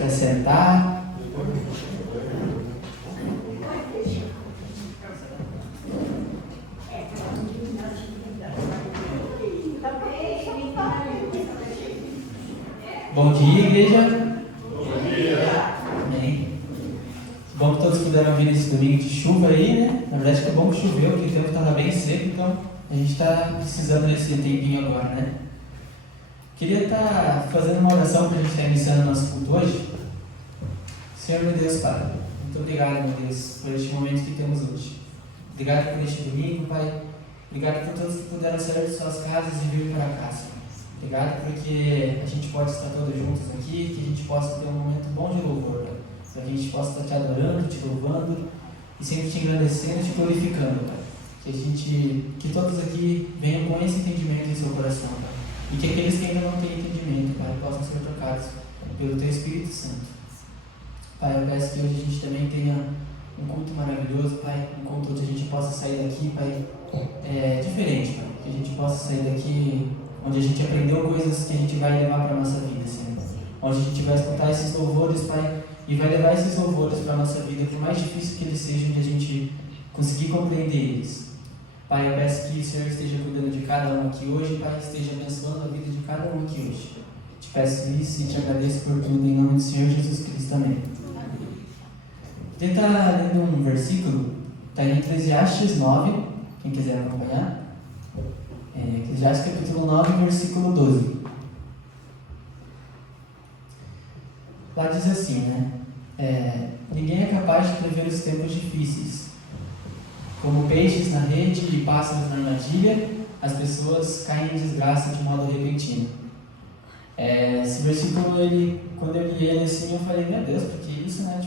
Quer sentar? Bom dia, igreja. Bom dia. Amém. Bom que todos puderam vir nesse domingo de chuva aí, né? Na verdade, que bom que choveu, porque o tempo estava bem seco, então a gente está precisando desse tempinho agora, né? Queria estar fazendo uma oração para a gente estar iniciando o nosso culto hoje. Senhor meu Deus, Pai, muito obrigado, meu Deus, por este momento que temos hoje. Obrigado por este domingo, Pai. Obrigado por todos que puderam sair de suas casas e vir para cá, Senhor. Obrigado porque a gente pode estar todos juntos aqui, que a gente possa ter um momento bom de louvor, Pai. Que a gente possa estar te adorando, te louvando e sempre te engrandecendo e te glorificando, Pai. Que todos aqui venham com esse entendimento em seu coração, Pai. E que aqueles que ainda não têm entendimento, Pai, possam ser tocados pelo Teu Espírito Santo. Pai, eu peço que hoje a gente também tenha um culto maravilhoso, Pai, um culto onde a gente possa sair daqui, Pai, diferente, Pai, que a gente possa sair daqui onde a gente aprendeu coisas que a gente vai levar para a nossa vida, Senhor. Onde a gente vai escutar esses louvores, Pai, e vai levar esses louvores para a nossa vida, por mais difícil que eles sejam, de a gente conseguir compreender eles. Pai, eu peço que o Senhor esteja cuidando de cada um aqui hoje, Pai, esteja abençoando a vida de cada um aqui hoje. Te peço isso e te agradeço por tudo, em nome do Senhor Jesus Cristo. Amém. Tenta lendo um versículo, está em Eclesiastes 9, quem quiser acompanhar. Eclesiastes capítulo 9, versículo 12. Lá diz assim, né? Ninguém é capaz de prever os tempos difíceis. Como peixes na rede e pássaros na armadilha, as pessoas caem em desgraça de modo repentino. Esse versículo, quando eu li ele assim, eu falei, meu Deus, por que isso, né?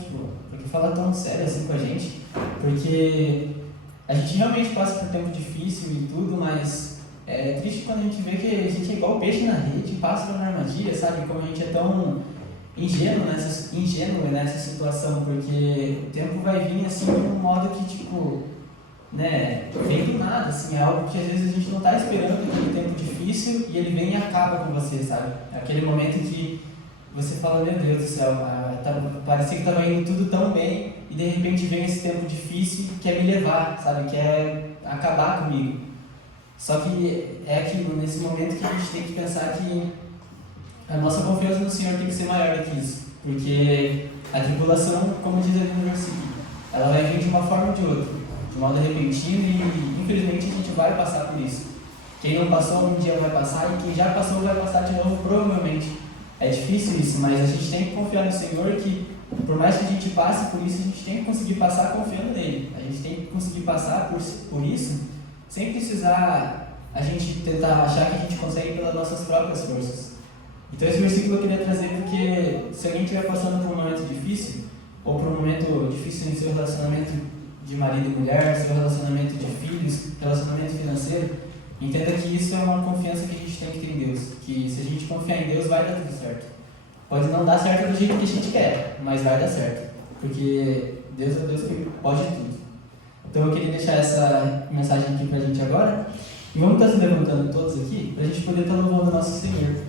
Por que falar tão sério assim com a gente? Porque a gente realmente passa por um tempo difícil e tudo, mas é triste quando a gente vê que a gente é igual peixe na rede, pássaro na armadilha, sabe? Como a gente é tão ingênuo nessa situação, porque o tempo vai vir assim de um modo que, vem do nada, assim, é algo que às vezes a gente não está esperando, aquele tempo difícil, e ele vem e acaba com você, sabe? É aquele momento em que você fala, meu Deus do céu, parecia que estava indo tudo tão bem, e de repente vem esse tempo difícil que quer me levar, sabe? Quer acabar comigo. Só que é aquilo, nesse momento que a gente tem que pensar que a nossa confiança no Senhor tem que ser maior do que isso, porque a tribulação, como diz ali no versículo, ela vai vir de uma forma ou de outra, de modo repentino, e infelizmente a gente vai passar por isso. Quem não passou um dia vai passar, e quem já passou vai passar de novo, provavelmente. É difícil isso, mas a gente tem que confiar no Senhor, que por mais que a gente passe por isso, a gente tem que conseguir passar confiando nele. A gente tem que conseguir passar por isso sem precisar a gente tentar achar que a gente consegue pelas nossas próprias forças. Então esse versículo eu queria trazer porque se alguém estiver passando por um momento difícil, ou por um momento difícil em seu relacionamento de marido e mulher, seu relacionamento de filhos, relacionamento financeiro, entenda que isso é uma confiança que a gente tem que ter em Deus, que se a gente confiar em Deus vai dar tudo certo. Pode não dar certo do jeito que a gente quer, mas vai dar certo, porque Deus é Deus que pode tudo. Então eu queria deixar essa mensagem aqui pra gente agora, e vamos estar se levantando todos aqui, pra gente poder estar louvando o nosso Senhor.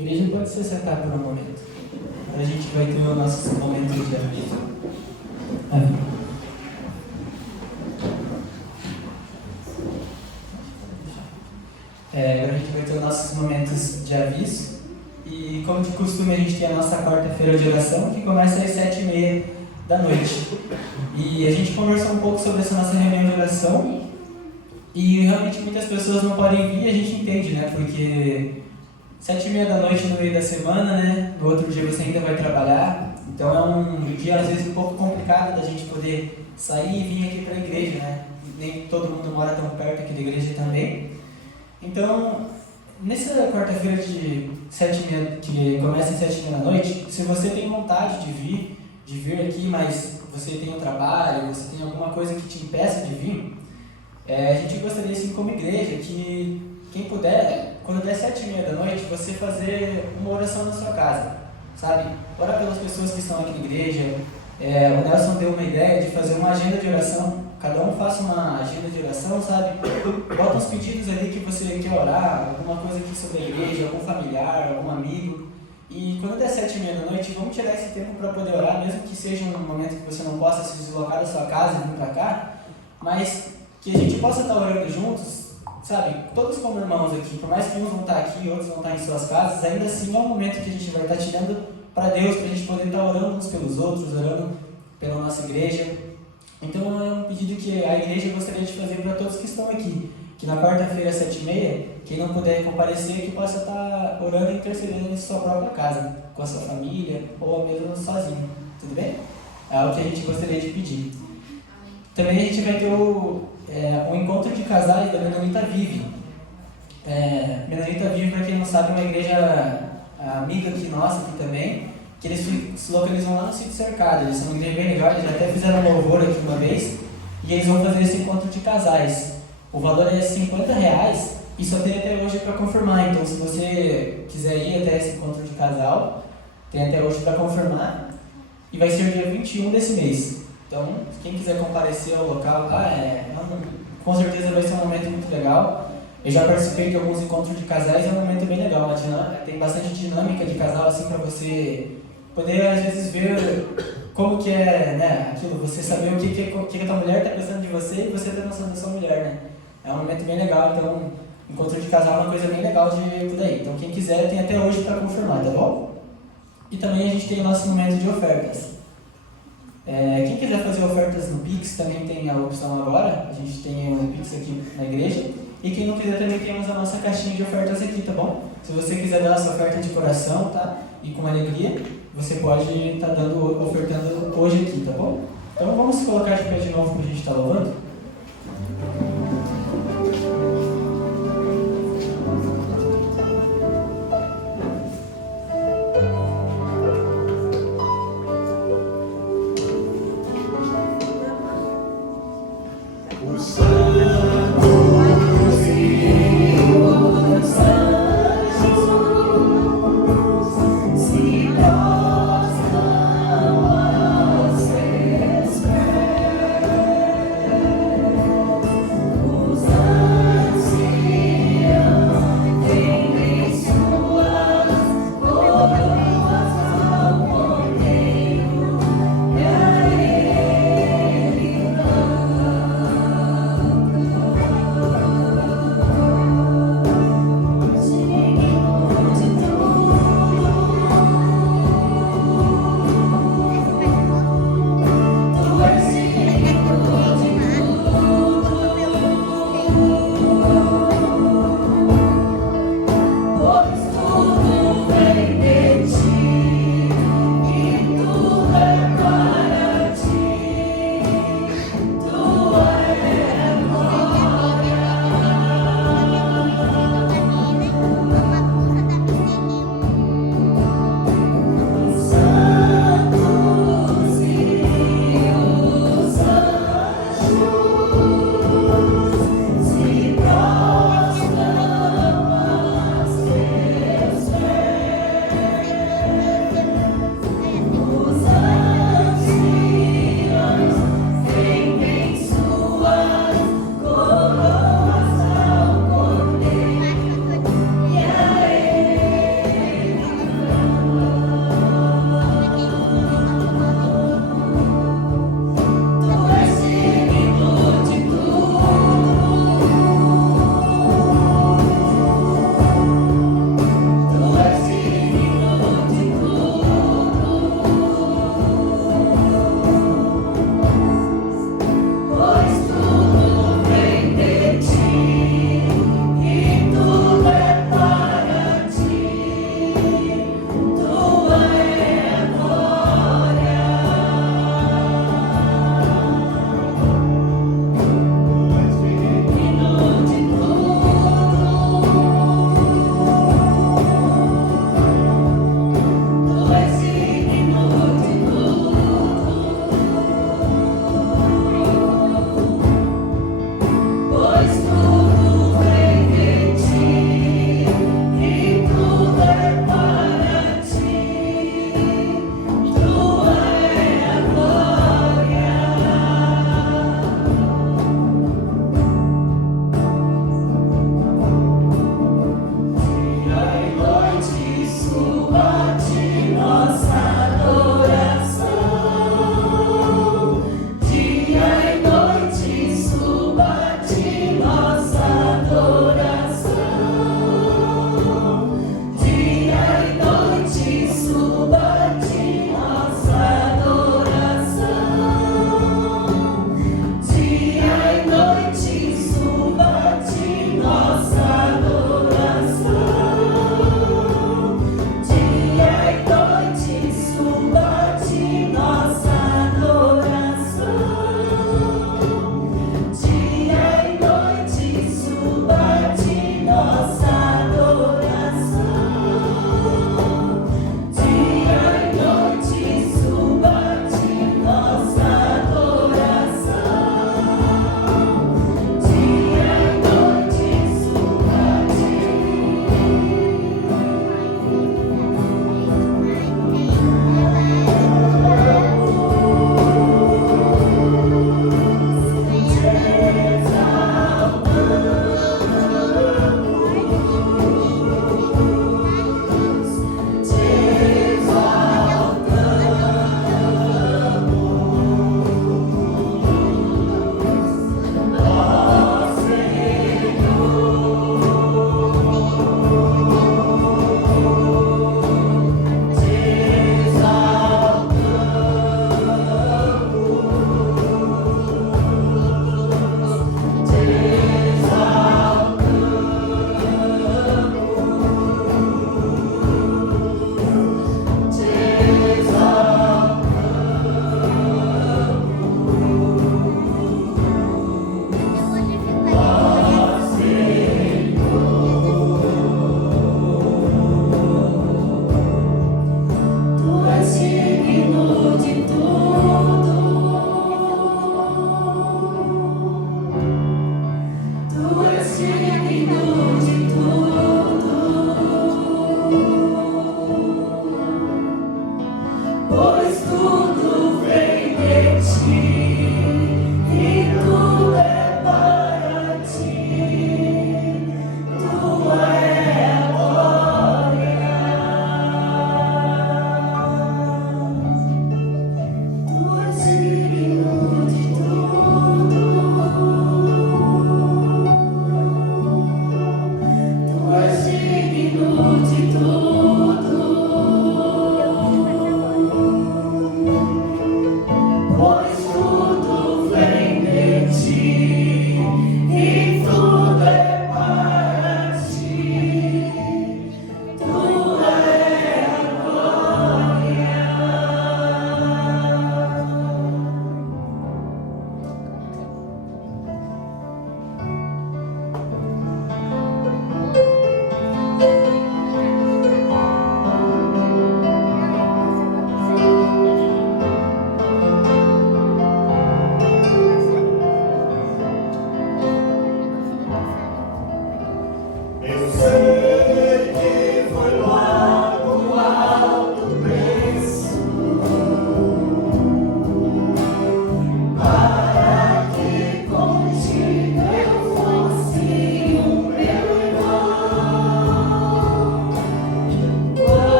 Igreja pode se sentar por um momento. A gente vai ter o nosso momento de aviso. Amém. A gente vai ter os nossos momentos de aviso. E como de costume, a gente tem a nossa quarta-feira de oração, que começa às 7h30 da noite. E a gente conversou um pouco sobre essa nossa reunião de oração. E realmente muitas pessoas não podem vir, a gente entende, né? Porque 7h30 da noite no meio da semana, né? No outro dia você ainda vai trabalhar. Então é um dia às vezes um pouco complicado da gente poder sair e vir aqui para a igreja, né? Nem todo mundo mora tão perto aqui da igreja também. Então, nessa quarta-feira de 7h30, que começa às 7h30 da noite, se você tem vontade de vir aqui, mas você tem um trabalho, você tem alguma coisa que te impeça de vir, a gente gostaria, assim, como igreja, que quem puder, quando der 7h30 da noite, você fazer uma oração na sua casa, sabe? Ora pelas pessoas que estão aqui na igreja. O Nelson deu uma ideia de fazer uma agenda de oração. Cada um faça uma agenda de oração, sabe? Bota uns pedidos ali que você quer orar, alguma coisa aqui sobre a igreja, algum familiar, algum amigo. E quando der 7h30 da noite, vamos tirar esse tempo para poder orar, mesmo que seja um momento que você não possa se deslocar da sua casa e vir para cá, mas que a gente possa estar orando juntos, sabe? Todos como irmãos aqui, por mais que uns vão estar aqui, outros vão estar em suas casas, ainda assim é um momento que a gente vai estar tirando para Deus, para a gente poder estar orando uns pelos outros, orando pela nossa igreja. Então é um pedido que a igreja gostaria de fazer para todos que estão aqui, que na quarta-feira às 7h30, quem não puder comparecer, que possa estar orando e intercedendo em sua própria casa, com a sua família, ou mesmo sozinho, tudo bem? É o que a gente gostaria de pedir. Também a gente vai ter um encontro de casais da Menonita Vive. Menonita Vive, para quem não sabe, é uma igreja amiga aqui nossa aqui também, que eles se localizam lá no Sítio Cercado. Eles são uma igreja bem legal, eles até fizeram um louvor aqui uma vez, e eles vão fazer esse encontro de casais. O valor é R$50 e só tem até hoje para confirmar. Então, se você quiser ir até esse encontro de casal, tem até hoje para confirmar, e vai ser dia 21 desse mês. Então, quem quiser comparecer ao local lá, com certeza vai ser um momento muito legal. Eu já participei de alguns encontros de casais, é um momento bem legal. Tem bastante dinâmica de casal, assim, para você poder, às vezes, ver como que é, né, aquilo, você saber o que a tua mulher está pensando de você e você ter noção da sua mulher, né? É um momento bem legal, então, encontro de casal é uma coisa bem legal de tudo aí. Então, quem quiser, tem até hoje para confirmar, tá bom? E também a gente tem o nosso momento de ofertas. Quem quiser fazer ofertas no Pix também tem a opção agora. A gente tem o Pix aqui na igreja. E quem não quiser também temos a nossa caixinha de ofertas aqui, tá bom? Se você quiser dar a sua oferta de coração, tá? E com alegria, você pode estar ofertando hoje aqui, tá bom? Então vamos se colocar de pé de novo para a gente estar louvando.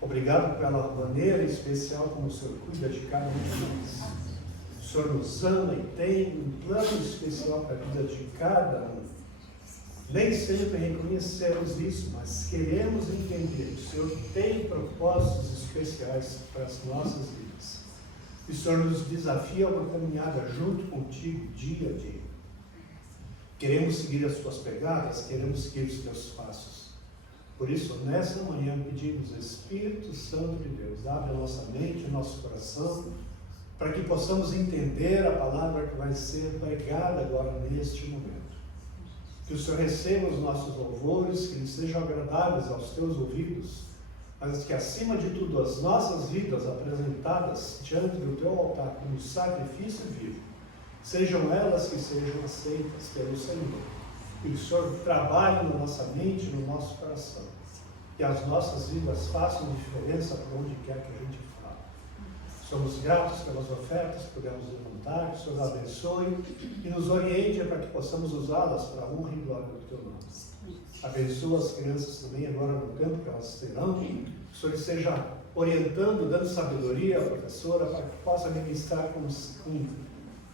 Obrigado pela maneira especial como o Senhor cuida de cada um de nós. O Senhor nos ama e tem um plano especial para a vida de cada um. Nem sempre reconhecemos isso, mas queremos entender que o Senhor tem propósitos especiais para as nossas vidas. E o Senhor nos desafia a uma caminhada junto contigo dia a dia. Queremos seguir as tuas pegadas, queremos seguir os teus passos. Por isso, nessa manhã, pedimos, Espírito Santo de Deus, abre a nossa mente, o nosso coração, para que possamos entender a palavra que vai ser pregada agora neste momento. Que o Senhor receba os nossos louvores, que eles sejam agradáveis aos teus ouvidos, mas que, acima de tudo, as nossas vidas apresentadas diante do teu altar como sacrifício vivo, sejam elas que sejam aceitas pelo Senhor. Que o Senhor trabalhe na nossa mente, no nosso coração. Que as nossas vidas façam diferença por onde quer que a gente vá. Somos gratos pelas ofertas que podemos levantar, que o Senhor abençoe e nos oriente para que possamos usá-las para a honra e glória do teu nome. Abençoa as crianças também agora no tempo que elas terão. Que o Senhor esteja orientando, dando sabedoria à professora para que possa ministrar com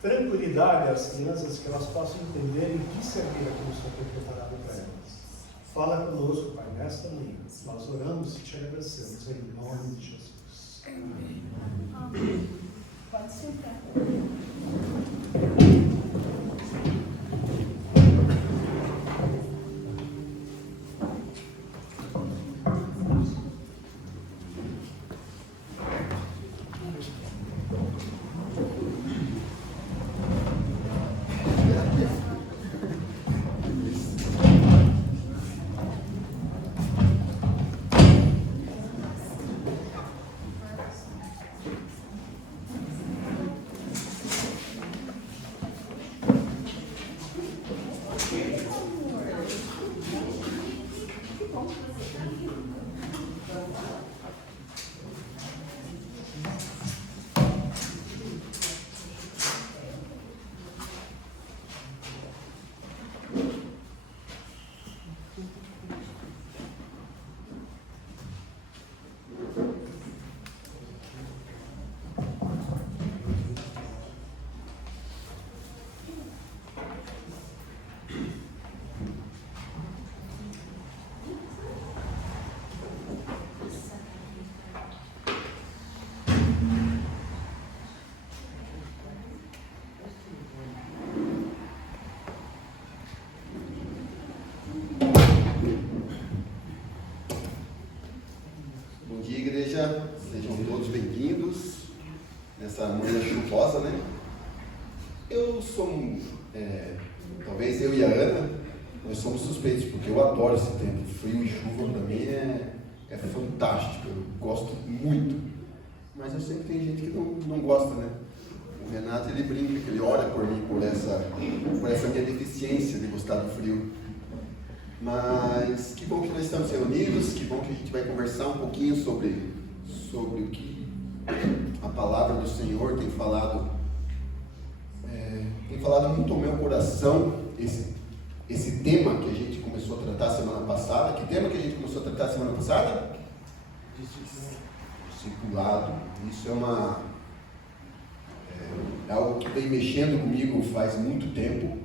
tranquilidade às crianças, que elas possam entender e discernir aquilo que o Senhor tem preparado para elas. Fala conosco, Pai, nesta manhã. Nós oramos e te agradecemos em nome de Jesus. Amém. Amém. Pode sentar. Bom dia, igreja. Sejam todos bem-vindos nessa manhã chuvosa, né? Eu sou, talvez eu e a Ana, nós somos suspeitos, porque eu adoro esse tempo. Frio e chuva para mim é fantástico, eu gosto muito. Mas eu sei que tem gente que não gosta, né? O Renato, ele brinca, que ele ora por mim, por essa minha deficiência de gostar do frio. Mas que bom que nós estamos reunidos, que bom que a gente vai conversar um pouquinho sobre o que a palavra do Senhor tem falado muito ao meu coração, esse tema que a gente começou a tratar semana passada. Que tema que a gente começou a tratar semana passada? Discipulado. Isso é algo que vem mexendo comigo faz muito tempo,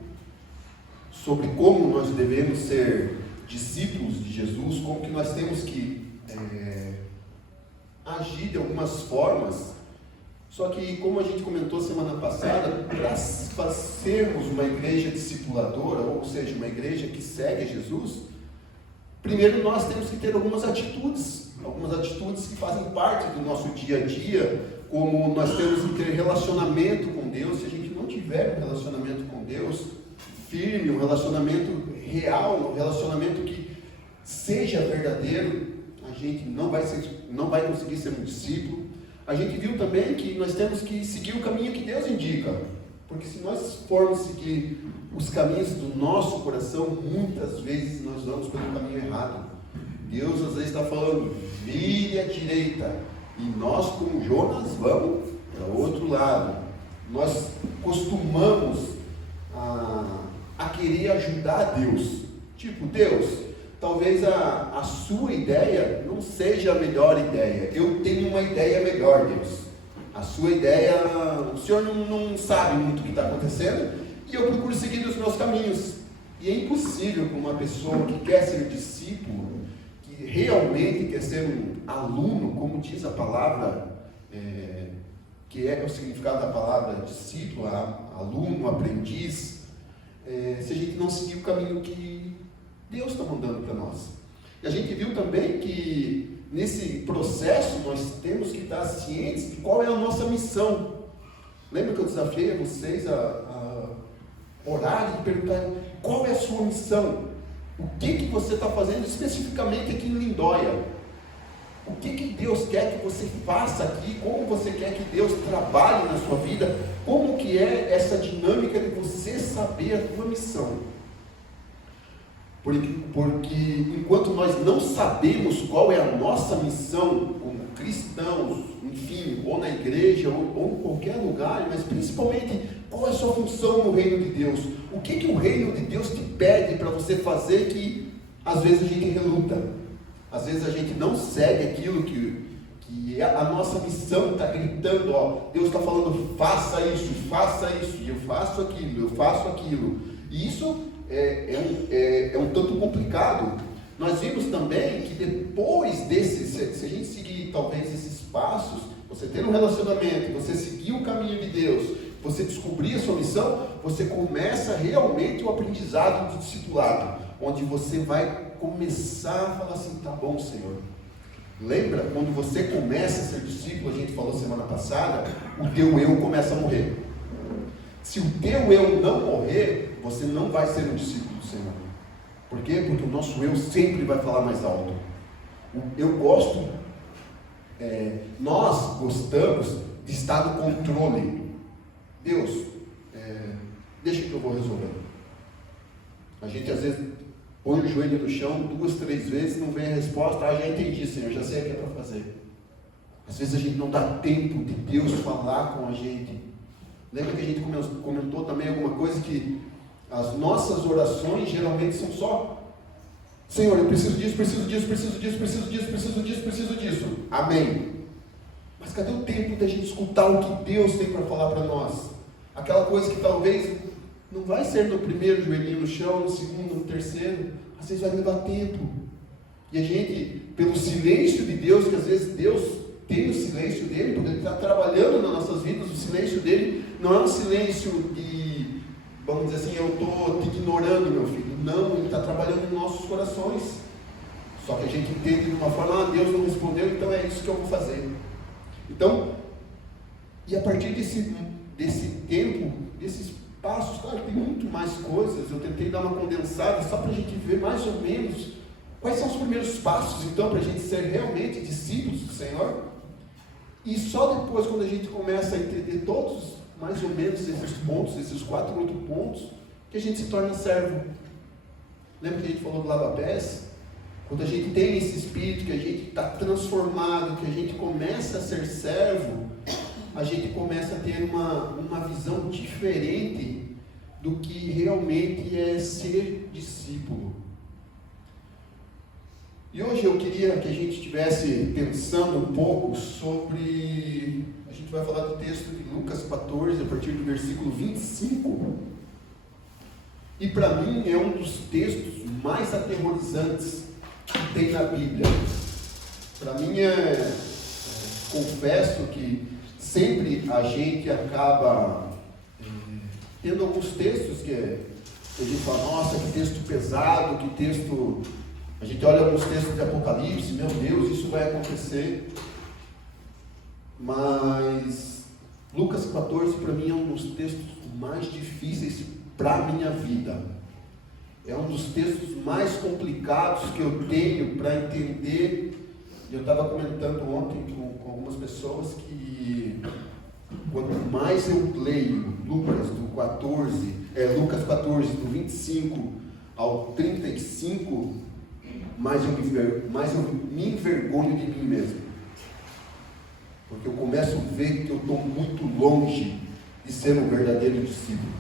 sobre como nós devemos ser discípulos de Jesus, como que nós temos que agir de algumas formas. Só que, como a gente comentou semana passada, para sermos uma igreja discipuladora, ou seja, uma igreja que segue Jesus, primeiro nós temos que ter algumas atitudes que fazem parte do nosso dia a dia, como nós temos que ter relacionamento com Deus. Se a gente não tiver um relacionamento com Deus firme, um relacionamento real, um relacionamento que seja verdadeiro, a gente não vai conseguir ser um discípulo. A gente viu também que nós temos que seguir o caminho que Deus indica, porque se nós formos seguir os caminhos do nosso coração, muitas vezes nós vamos pelo caminho errado. Deus às vezes está falando, vire à direita, e nós, como Jonas, vamos para o outro lado. Nós costumamos a querer ajudar a Deus. Tipo, Deus, talvez a sua ideia não seja a melhor ideia. Eu tenho uma ideia melhor, Deus. A sua ideia, o Senhor não sabe muito o que está acontecendo, e eu procuro seguir os meus caminhos. E é impossível para uma pessoa que quer ser discípulo, que realmente quer ser um aluno, como diz a palavra, que é o significado da palavra discípulo, aluno, aprendiz, se a gente não seguir o caminho que Deus está mandando para nós. E a gente viu também que nesse processo nós temos que estar cientes de qual é a nossa missão. Lembra que eu desafiei vocês a orar e perguntar qual é a sua missão? O que você está fazendo especificamente aqui em Lindóia? O que Deus quer que você faça aqui? Como você quer que Deus trabalhe na sua vida? Como que é essa dinâmica de você saber a sua missão? Porque enquanto nós não sabemos qual é a nossa missão como cristãos, enfim, ou na igreja, ou em qualquer lugar, mas principalmente qual é a sua função no reino de Deus, o que o reino de Deus te pede para você fazer, que às vezes a gente reluta, às vezes a gente não segue aquilo que a nossa missão está gritando, Deus está falando, faça isso, e eu faço aquilo, e isso é um tanto complicado. Nós vimos também que depois se a gente seguir talvez esses passos, você ter um relacionamento, você seguir o caminho de Deus, você descobrir a sua missão, você começa realmente o aprendizado do discipulado, onde você vai começar a falar assim, tá bom, Senhor. Lembra quando você começa a ser discípulo, a gente falou semana passada, o teu eu começa a morrer. Se o teu eu não morrer, você não vai ser um discípulo do Senhor. Por quê? Porque o nosso eu sempre vai falar mais alto. Nós gostamos de estar no controle. Deus, deixa que eu vou resolver. A gente às vezes põe o joelho no chão 2, 3 vezes, não vem a resposta, já entendi, Senhor, já sei o que é para fazer. Às vezes a gente não dá tempo de Deus falar com a gente. Lembra que a gente comentou também alguma coisa, que as nossas orações geralmente são só Senhor, eu preciso disso, preciso disso, preciso disso, preciso disso, preciso disso, preciso disso. Amém. Mas cadê o tempo da gente escutar o que Deus tem para falar para nós? Aquela coisa que talvez não vai ser no primeiro joelhinho no chão, no segundo, no terceiro. Às vezes vai levar tempo. E a gente, pelo silêncio de Deus, que às vezes Deus tem o silêncio dele, porque Ele está trabalhando nas nossas vidas, o silêncio dele não é um silêncio de, vamos dizer assim, eu estou te ignorando, meu filho. Não, Ele está trabalhando em nossos corações. Só que a gente entende de uma forma, Deus não respondeu, então é isso que eu vou fazer. Então, e a partir desse tempo, desses passos, claro, tem muito mais coisas, eu tentei dar uma condensada só para a gente ver mais ou menos quais são os primeiros passos, então, para a gente ser realmente discípulos do Senhor. E só depois, quando a gente começa a entender todos, mais ou menos, esses pontos, esses 4 outros pontos, que a gente se torna servo. Lembra que a gente falou do lava-pés? Quando a gente tem esse espírito, que a gente está transformado, que a gente começa a ser servo, a gente começa a ter uma visão diferente do que realmente é ser discípulo. E hoje eu queria que a gente estivesse pensando um pouco sobre... A gente vai falar do texto de Lucas 14, a partir do versículo 25. E para mim é um dos textos mais aterrorizantes que tem na Bíblia. Para mim confesso que sempre a gente acaba tendo alguns textos que a gente fala, nossa, que texto pesado, que texto... A gente olha alguns textos de Apocalipse, meu Deus, isso vai acontecer. Mas Lucas 14 para mim é um dos textos mais difíceis para a minha vida. É um dos textos mais complicados que eu tenho para entender. Eu estava comentando ontem com algumas pessoas que quanto mais eu leio Lucas 14, do 25 ao 35, mais eu me envergonho de mim mesmo. Porque eu começo a ver que eu estou muito longe de ser um verdadeiro discípulo.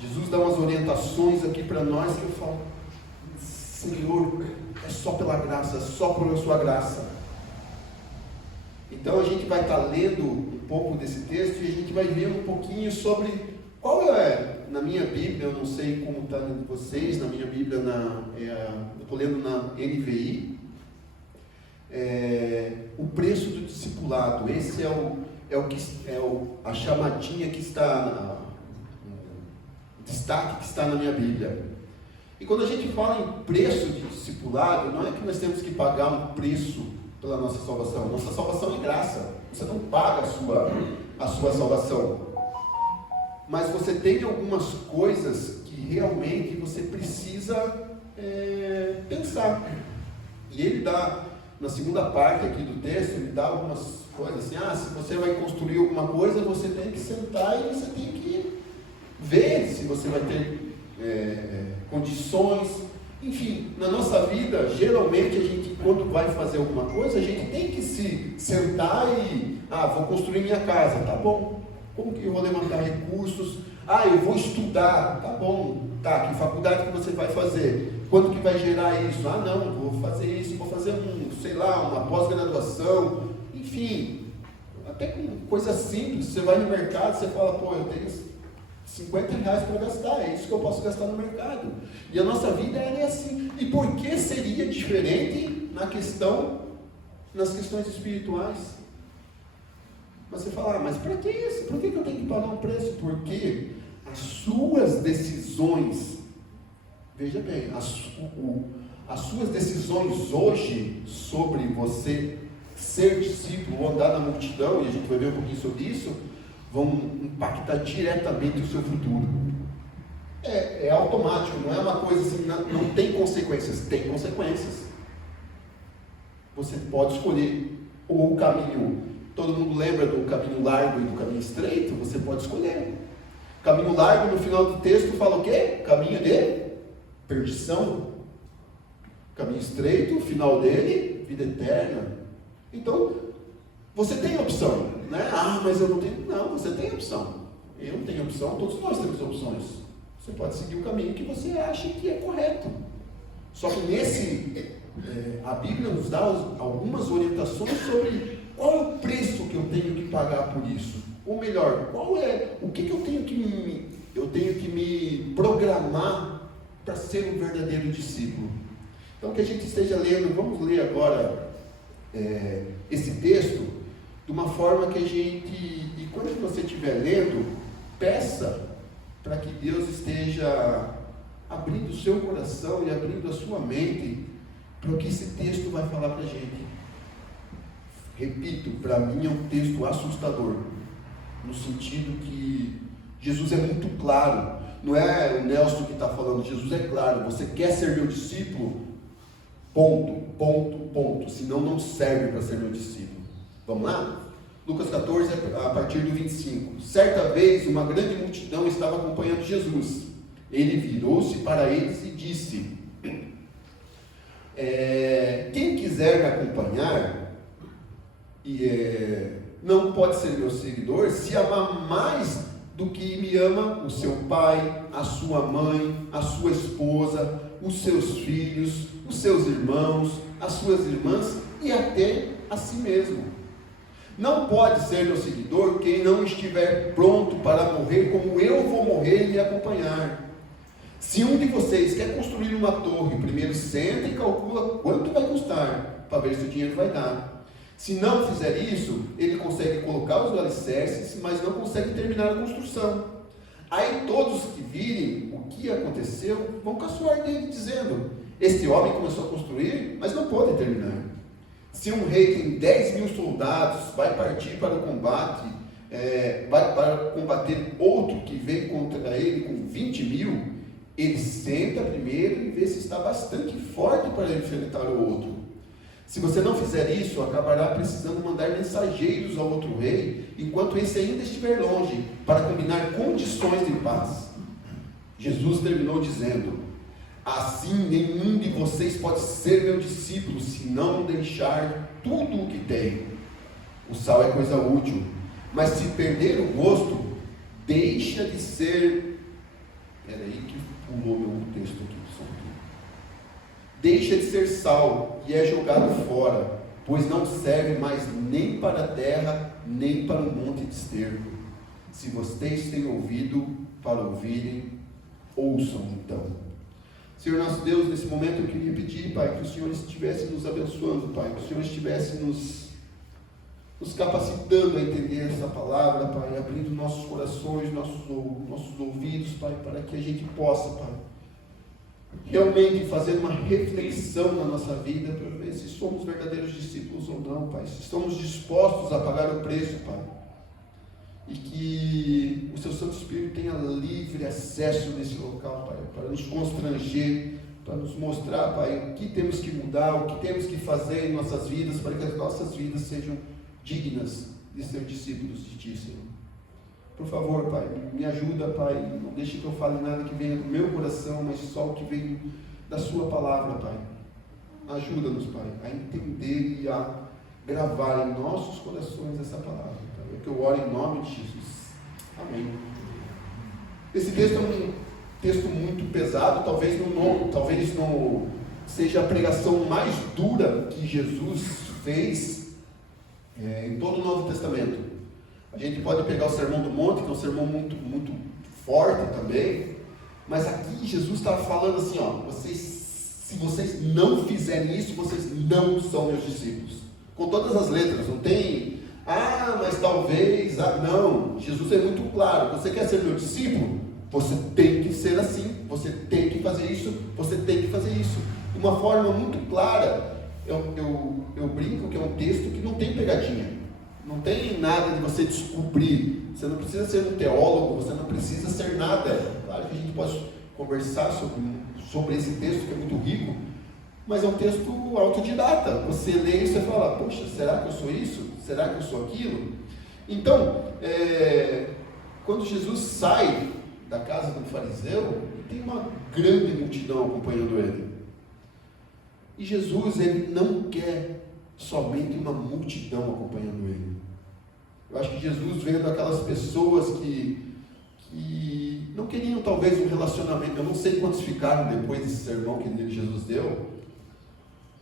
Jesus dá umas orientações aqui para nós que eu falo, Senhor, é só pela graça, é só pela sua graça. Então a gente vai estar lendo um pouco desse texto e a gente vai ver um pouquinho sobre qual na minha Bíblia, eu não sei como está em vocês, na minha Bíblia, eu estou lendo na NVI, o preço do discipulado. Esse a chamadinha que está, o destaque que está na minha Bíblia. E quando a gente fala em preço de discipulado, não é que nós temos que pagar um preço pela nossa salvação. Nossa salvação é graça. Você não paga a sua salvação. Mas você tem algumas coisas que realmente você precisa pensar. E ele dá, na segunda parte aqui do texto, ele dá algumas coisas assim, se você vai construir alguma coisa, você tem que sentar e você tem que ver se você vai ter condições. Enfim, na nossa vida, geralmente a gente, quando vai fazer alguma coisa, a gente tem que se sentar e, vou construir minha casa, tá bom. Como que eu vou levantar recursos? Eu vou estudar, tá bom. Tá, que faculdade que você vai fazer? Quanto que vai gerar isso? Não, vou fazer isso, vou fazer uma pós-graduação. Enfim, até com coisas simples, você vai no mercado, você fala, eu tenho 50 reais para gastar, é isso que eu posso gastar no mercado. E a nossa vida é assim. E por que seria diferente nas questões espirituais? Mas você fala, mas para que isso? Por que eu tenho que pagar um preço? Porque as suas decisões, veja bem, as suas decisões hoje sobre você ser discípulo ou andar na multidão, e a gente vai ver um pouquinho sobre isso, vão impactar diretamente o seu futuro. É automático, não é uma coisa assim, não tem consequências. Tem consequências. Você pode escolher ou o caminho. Todo mundo lembra do caminho largo e do caminho estreito? Você pode escolher. Caminho largo, no final do texto, fala o quê? Caminho de perdição. Caminho estreito, o final dele, vida eterna. Então, você tem opção, né? Mas eu não tenho. Não, você tem opção. Eu tenho opção, todos nós temos opções. Você pode seguir o caminho que você acha que é correto. Só que a Bíblia nos dá algumas orientações sobre qual é o preço que eu tenho que pagar por isso. Ou melhor, o que eu tenho que me programar para ser um verdadeiro discípulo. Então que a gente esteja lendo, vamos ler agora esse texto de uma forma que a gente, e quando você estiver lendo, peça para que Deus esteja abrindo o seu coração e abrindo a sua mente para o que esse texto vai falar para a gente. Repito, para mim é um texto assustador, no sentido que Jesus é muito claro. Não é o Nelson que está falando, Jesus é claro. Você quer ser meu discípulo? Ponto. Senão não serve para ser meu discípulo. Vamos lá? Lucas 14, a partir do 25. Certa vez, uma grande multidão estava acompanhando Jesus. Ele virou-se para eles e disse: quem quiser me acompanhar, não pode ser meu seguidor se amar mais do que me ama o seu pai, a sua mãe, a sua esposa, os seus filhos, os seus irmãos, as suas irmãs e até a si mesmo. Não pode ser meu seguidor quem não estiver pronto para morrer como eu vou morrer e me acompanhar. Se um de vocês quer construir uma torre, primeiro senta e calcula quanto vai custar, para ver se o dinheiro vai dar. Se não fizer isso, ele consegue colocar os alicerces, mas não consegue terminar a construção. Aí todos que virem o que aconteceu, vão caçoar dele, dizendo: este homem começou a construir, mas não pode terminar. Se um rei tem 10.000 soldados, vai partir para o combate, vai para combater outro que vem contra ele com 20.000, ele senta primeiro e vê se está bastante forte para enfrentar o outro. Se você não fizer isso, acabará precisando mandar mensageiros ao outro rei, enquanto esse ainda estiver longe, para combinar condições de paz. Jesus terminou dizendo: assim nenhum de vocês pode ser meu discípulo, se não deixar tudo o que tem. O sal é coisa útil, mas se perder o gosto, deixa de ser... Peraí que pulou meu texto aqui. Deixa de ser sal e é jogado fora, pois não serve mais nem para a terra, nem para um monte de esterco. Se vocês têm ouvido para ouvirem, ouçam então. Senhor nosso Deus, nesse momento eu queria pedir, Pai, que o Senhor estivesse nos abençoando, Pai, que o Senhor estivesse nos capacitando a entender essa palavra, Pai, abrindo nossos corações, nossos ouvidos, Pai, para que a gente possa, Pai, realmente fazer uma reflexão na nossa vida para ver se somos verdadeiros discípulos ou não, Pai, se estamos dispostos a pagar o preço, Pai, e que o Seu Santo Espírito tenha livre acesso nesse local, Pai, para nos constranger, para nos mostrar, Pai, o que temos que mudar, o que temos que fazer em nossas vidas, para que as nossas vidas sejam dignas de ser discípulos de Ti, Senhor. Por favor, Pai, me ajuda, Pai, não deixe que eu fale nada que venha do meu coração, mas só o que vem da Sua palavra, Pai. Ajuda-nos, Pai, a entender e a gravar em nossos corações essa palavra, Pai. É que eu oro em nome de Jesus. Amém. Esse texto é um texto muito pesado, talvez não seja a pregação mais dura que Jesus fez em todo o Novo Testamento. A gente pode pegar o Sermão do Monte, que é um sermão muito, muito forte também, mas aqui Jesus estava falando assim, ó, se vocês não fizerem isso, vocês não são meus discípulos. Com todas as letras, não tem, mas talvez, não. Jesus é muito claro: você quer ser meu discípulo? Você tem que ser assim, você tem que fazer isso, você tem que fazer isso. De uma forma muito clara. Eu brinco que é um texto que não tem pegadinha. Não tem nada de você descobrir. Você não precisa ser um teólogo, você não precisa ser nada. Claro que a gente pode conversar sobre esse texto, que é muito rico, mas é um texto autodidata. Você lê e você fala: poxa, será que eu sou isso? Será que eu sou aquilo? Então, quando Jesus sai da casa do fariseu, tem uma grande multidão acompanhando ele. E Jesus, ele não quer somente uma multidão acompanhando ele. Eu acho que Jesus, vendo aquelas pessoas que que não queriam talvez um relacionamento. Eu não sei quantos ficaram depois desse sermão que Jesus deu,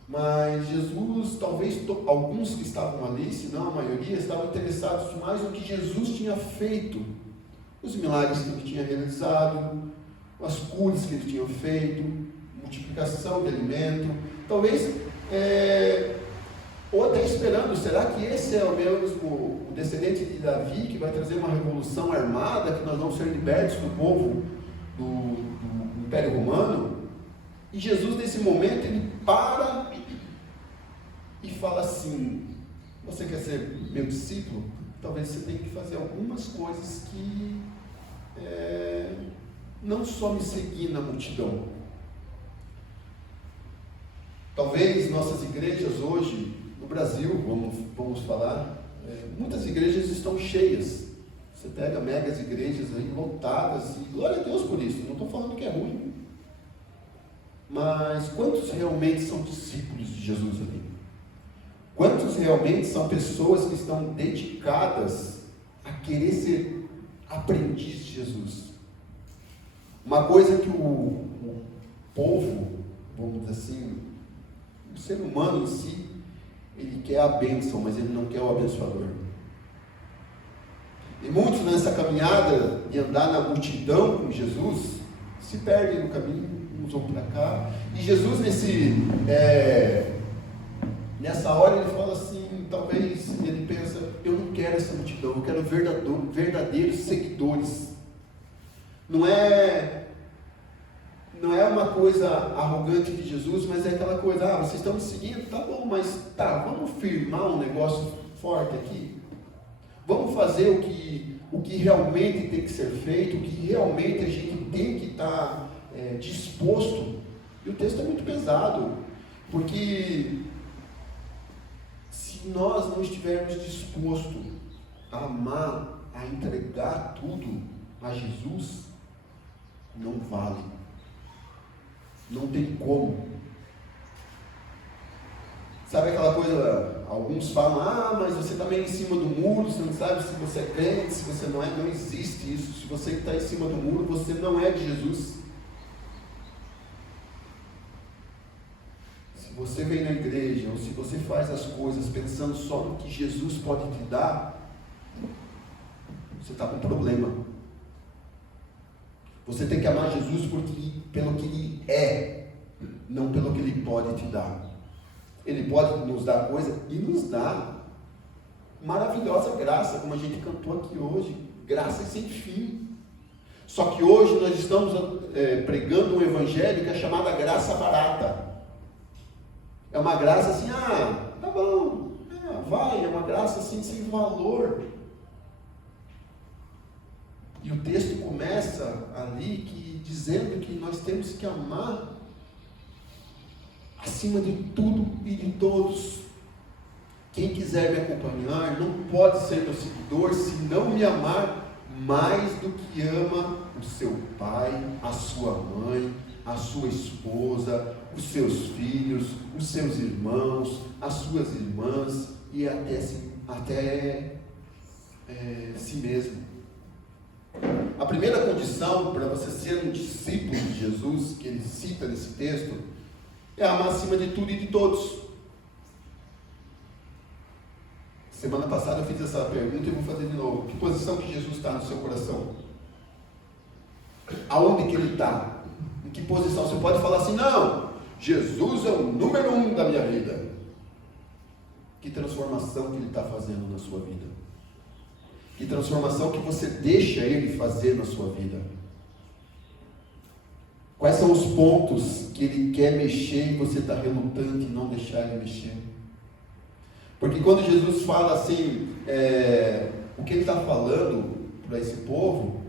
mas Jesus, talvez alguns que estavam ali, se não a maioria, estavam interessados mais no que Jesus tinha feito, os milagres que ele tinha realizado, as curas que ele tinha feito, multiplicação de alimento, talvez, ou até esperando, será que esse é o mesmo o descendente de Davi que vai trazer uma revolução armada, que nós vamos ser libertos do povo do Império Romano? E Jesus, nesse momento, ele para e fala assim: você quer ser meu discípulo? Talvez você tenha que fazer algumas coisas que não só me seguir na multidão. Talvez nossas igrejas hoje, no Brasil, vamos falar, muitas igrejas estão cheias. Você pega megas igrejas aí, lotadas, e glória a Deus por isso, não estou falando que é ruim. Mas quantos realmente são discípulos de Jesus ali? Quantos realmente são pessoas que estão dedicadas a querer ser aprendiz de Jesus? Uma coisa que o povo, vamos dizer assim, o ser humano em si, ele quer a bênção, mas ele não quer o abençoador. E muitos nessa caminhada de andar na multidão com Jesus, se perdem no caminho, uns vão para cá. E Jesus nessa hora ele fala assim, talvez ele pensa: eu não quero essa multidão, eu quero verdadeiros seguidores. Não é uma coisa arrogante de Jesus, mas é aquela coisa: vocês estão me seguindo, tá bom, mas vamos firmar um negócio forte aqui. Vamos fazer o que realmente tem que ser feito, o que realmente a gente tem que estar disposto. E o texto é muito pesado, porque se nós não estivermos dispostos a amar, a entregar tudo a Jesus, não vale. Não tem como. Sabe aquela coisa, alguns falam: mas você está meio em cima do muro, você não sabe se você é crente, se você não é. Não existe isso. Se você está em cima do muro, você não é de Jesus. Se você vem na igreja, ou se você faz as coisas pensando só no que Jesus pode te dar, você está com problema. Você tem que amar Jesus pelo que Ele é, não pelo que Ele pode te dar. Ele pode nos dar coisa e nos dá maravilhosa graça, como a gente cantou aqui hoje, graça sem fim. Só que hoje nós estamos pregando um evangelho que é chamada graça barata. É uma graça assim, tá bom, vai, é uma graça assim sem valor. E o texto começa ali dizendo que nós temos que amar acima de tudo e de todos. Quem quiser me acompanhar não pode ser meu seguidor se não me amar mais do que ama o seu pai, a sua mãe, a sua esposa, os seus filhos, os seus irmãos, as suas irmãs e até si mesmo. A primeira condição para você ser um discípulo de Jesus, que ele cita nesse texto, é amar acima de tudo e de todos. Semana passada eu fiz essa pergunta e vou fazer de novo. Que posição que Jesus está no seu coração? Aonde que ele está? Em que posição? Você pode falar assim: não, Jesus é o número 1 da minha vida. Que transformação que ele está fazendo na sua vida? Que transformação que você deixa ele fazer na sua vida? Quais são os pontos que ele quer mexer e você está relutante em não deixar ele mexer? Porque quando Jesus fala assim, o que ele está falando para esse povo,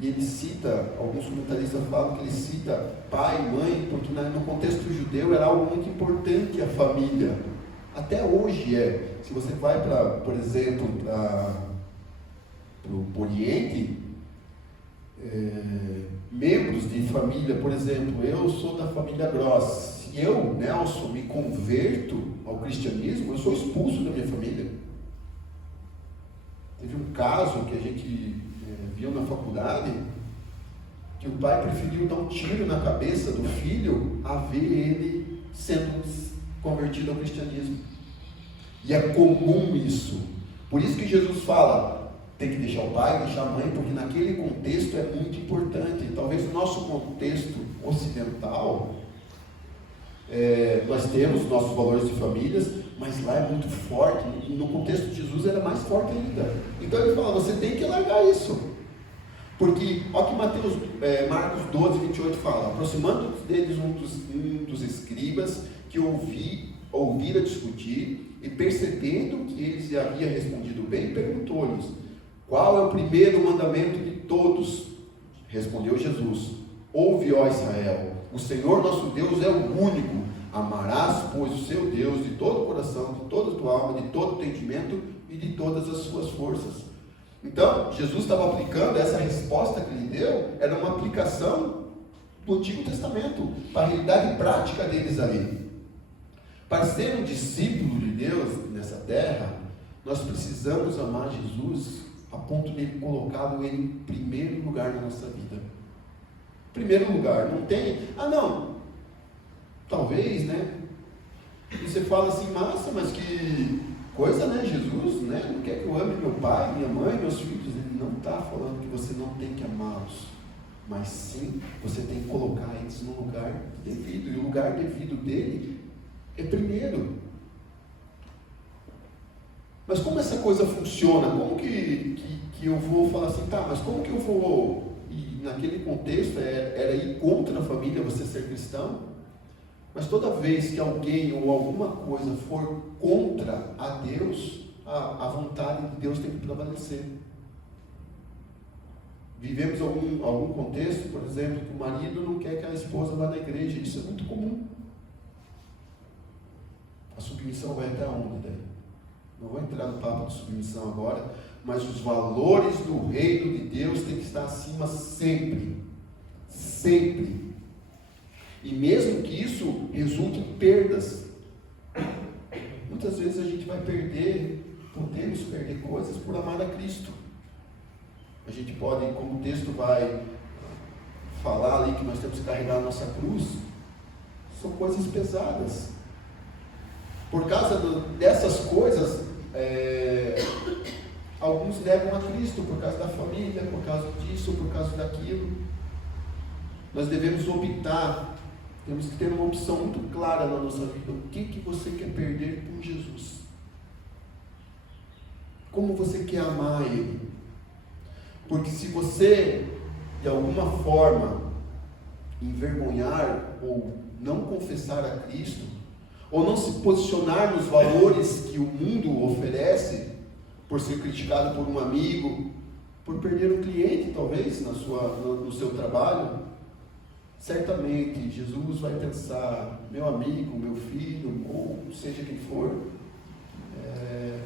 e ele cita, alguns comentaristas falam que ele cita pai, mãe, porque no contexto judeu era algo muito importante a família. Até hoje é. Se você vai por exemplo, para o Oriente, membros de família, por exemplo, eu sou da família Gross. Se eu, Nelson, me converto ao cristianismo, eu sou expulso da minha família. Teve um caso que a gente viu na faculdade que o pai preferiu dar um tiro na cabeça do filho a ver ele sendo convertido ao cristianismo. E é comum isso. Por isso que Jesus fala, tem que deixar o pai, deixar a mãe, porque naquele contexto é muito importante. Talvez no nosso contexto ocidental, nós temos nossos valores de famílias, mas lá é muito forte, e no contexto de Jesus era mais forte ainda. Então ele fala, você tem que largar isso. Porque, olha que Marcos 12, 28 fala, aproximando deles um dos escribas que ouvira discutir, e percebendo que eles lhe haviam respondido bem, perguntou-lhes, qual é o primeiro mandamento de todos? Respondeu Jesus, ouve, ó Israel, o Senhor nosso Deus é o único, amarás, pois, o seu Deus de todo o coração, de toda a tua alma, de todo o entendimento e de todas as suas forças. Então, Jesus estava aplicando, essa resposta que ele deu, era uma aplicação do Antigo Testamento, para a realidade prática deles ali. Para ser um discípulo de Deus nessa terra, nós precisamos amar Jesus a ponto de ele colocá-lo em primeiro lugar na nossa vida. Primeiro lugar, não tem, talvez, né? E você fala assim, massa, mas que coisa, né? Jesus, né? Não quer que eu ame meu pai, minha mãe, meus filhos. Ele não está falando que você não tem que amá-los, mas sim, você tem que colocar eles no lugar devido, e o lugar devido dele é primeiro. Mas como essa coisa funciona? Como que eu vou falar assim, mas como que eu vou, e naquele contexto era ir contra a família, você ser cristão, mas toda vez que alguém ou alguma coisa for contra a Deus, a vontade de Deus tem que prevalecer. Vivemos algum contexto, por exemplo, que o marido não quer que a esposa vá na igreja, isso é muito comum. A submissão vai até onde daí? Não vou entrar no papo de submissão agora, mas os valores do reino de Deus têm que estar acima sempre. Sempre. E mesmo que isso resulte em perdas. Muitas vezes a gente vai podemos perder coisas por amar a Cristo. A gente pode, como o texto vai falar ali, que nós temos que carregar a nossa cruz, são coisas pesadas. Por causa dessas coisas, alguns negam a Cristo, por causa da família, por causa disso, por causa daquilo. Nós devemos optar, temos que ter uma opção muito clara na nossa vida. O que você quer perder por Jesus? Como você quer amar Ele? Porque se você, de alguma forma, envergonhar ou não confessar a Cristo, ou não se posicionar nos valores que o mundo oferece, por ser criticado por um amigo, por perder um cliente talvez no seu trabalho, certamente Jesus vai pensar, meu amigo, meu filho, ou seja quem for,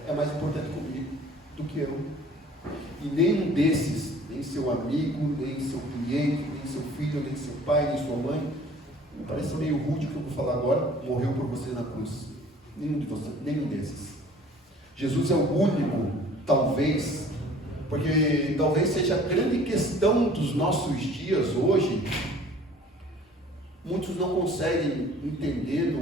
é mais importante comigo do que eu. E nenhum desses, nem seu amigo, nem seu cliente, nem seu filho, nem seu pai, nem sua mãe, parece meio rude o que eu vou falar agora, morreu por você na cruz. Nenhum desses. Jesus é o único, talvez, porque talvez seja a grande questão dos nossos dias hoje. Muitos não conseguem entender,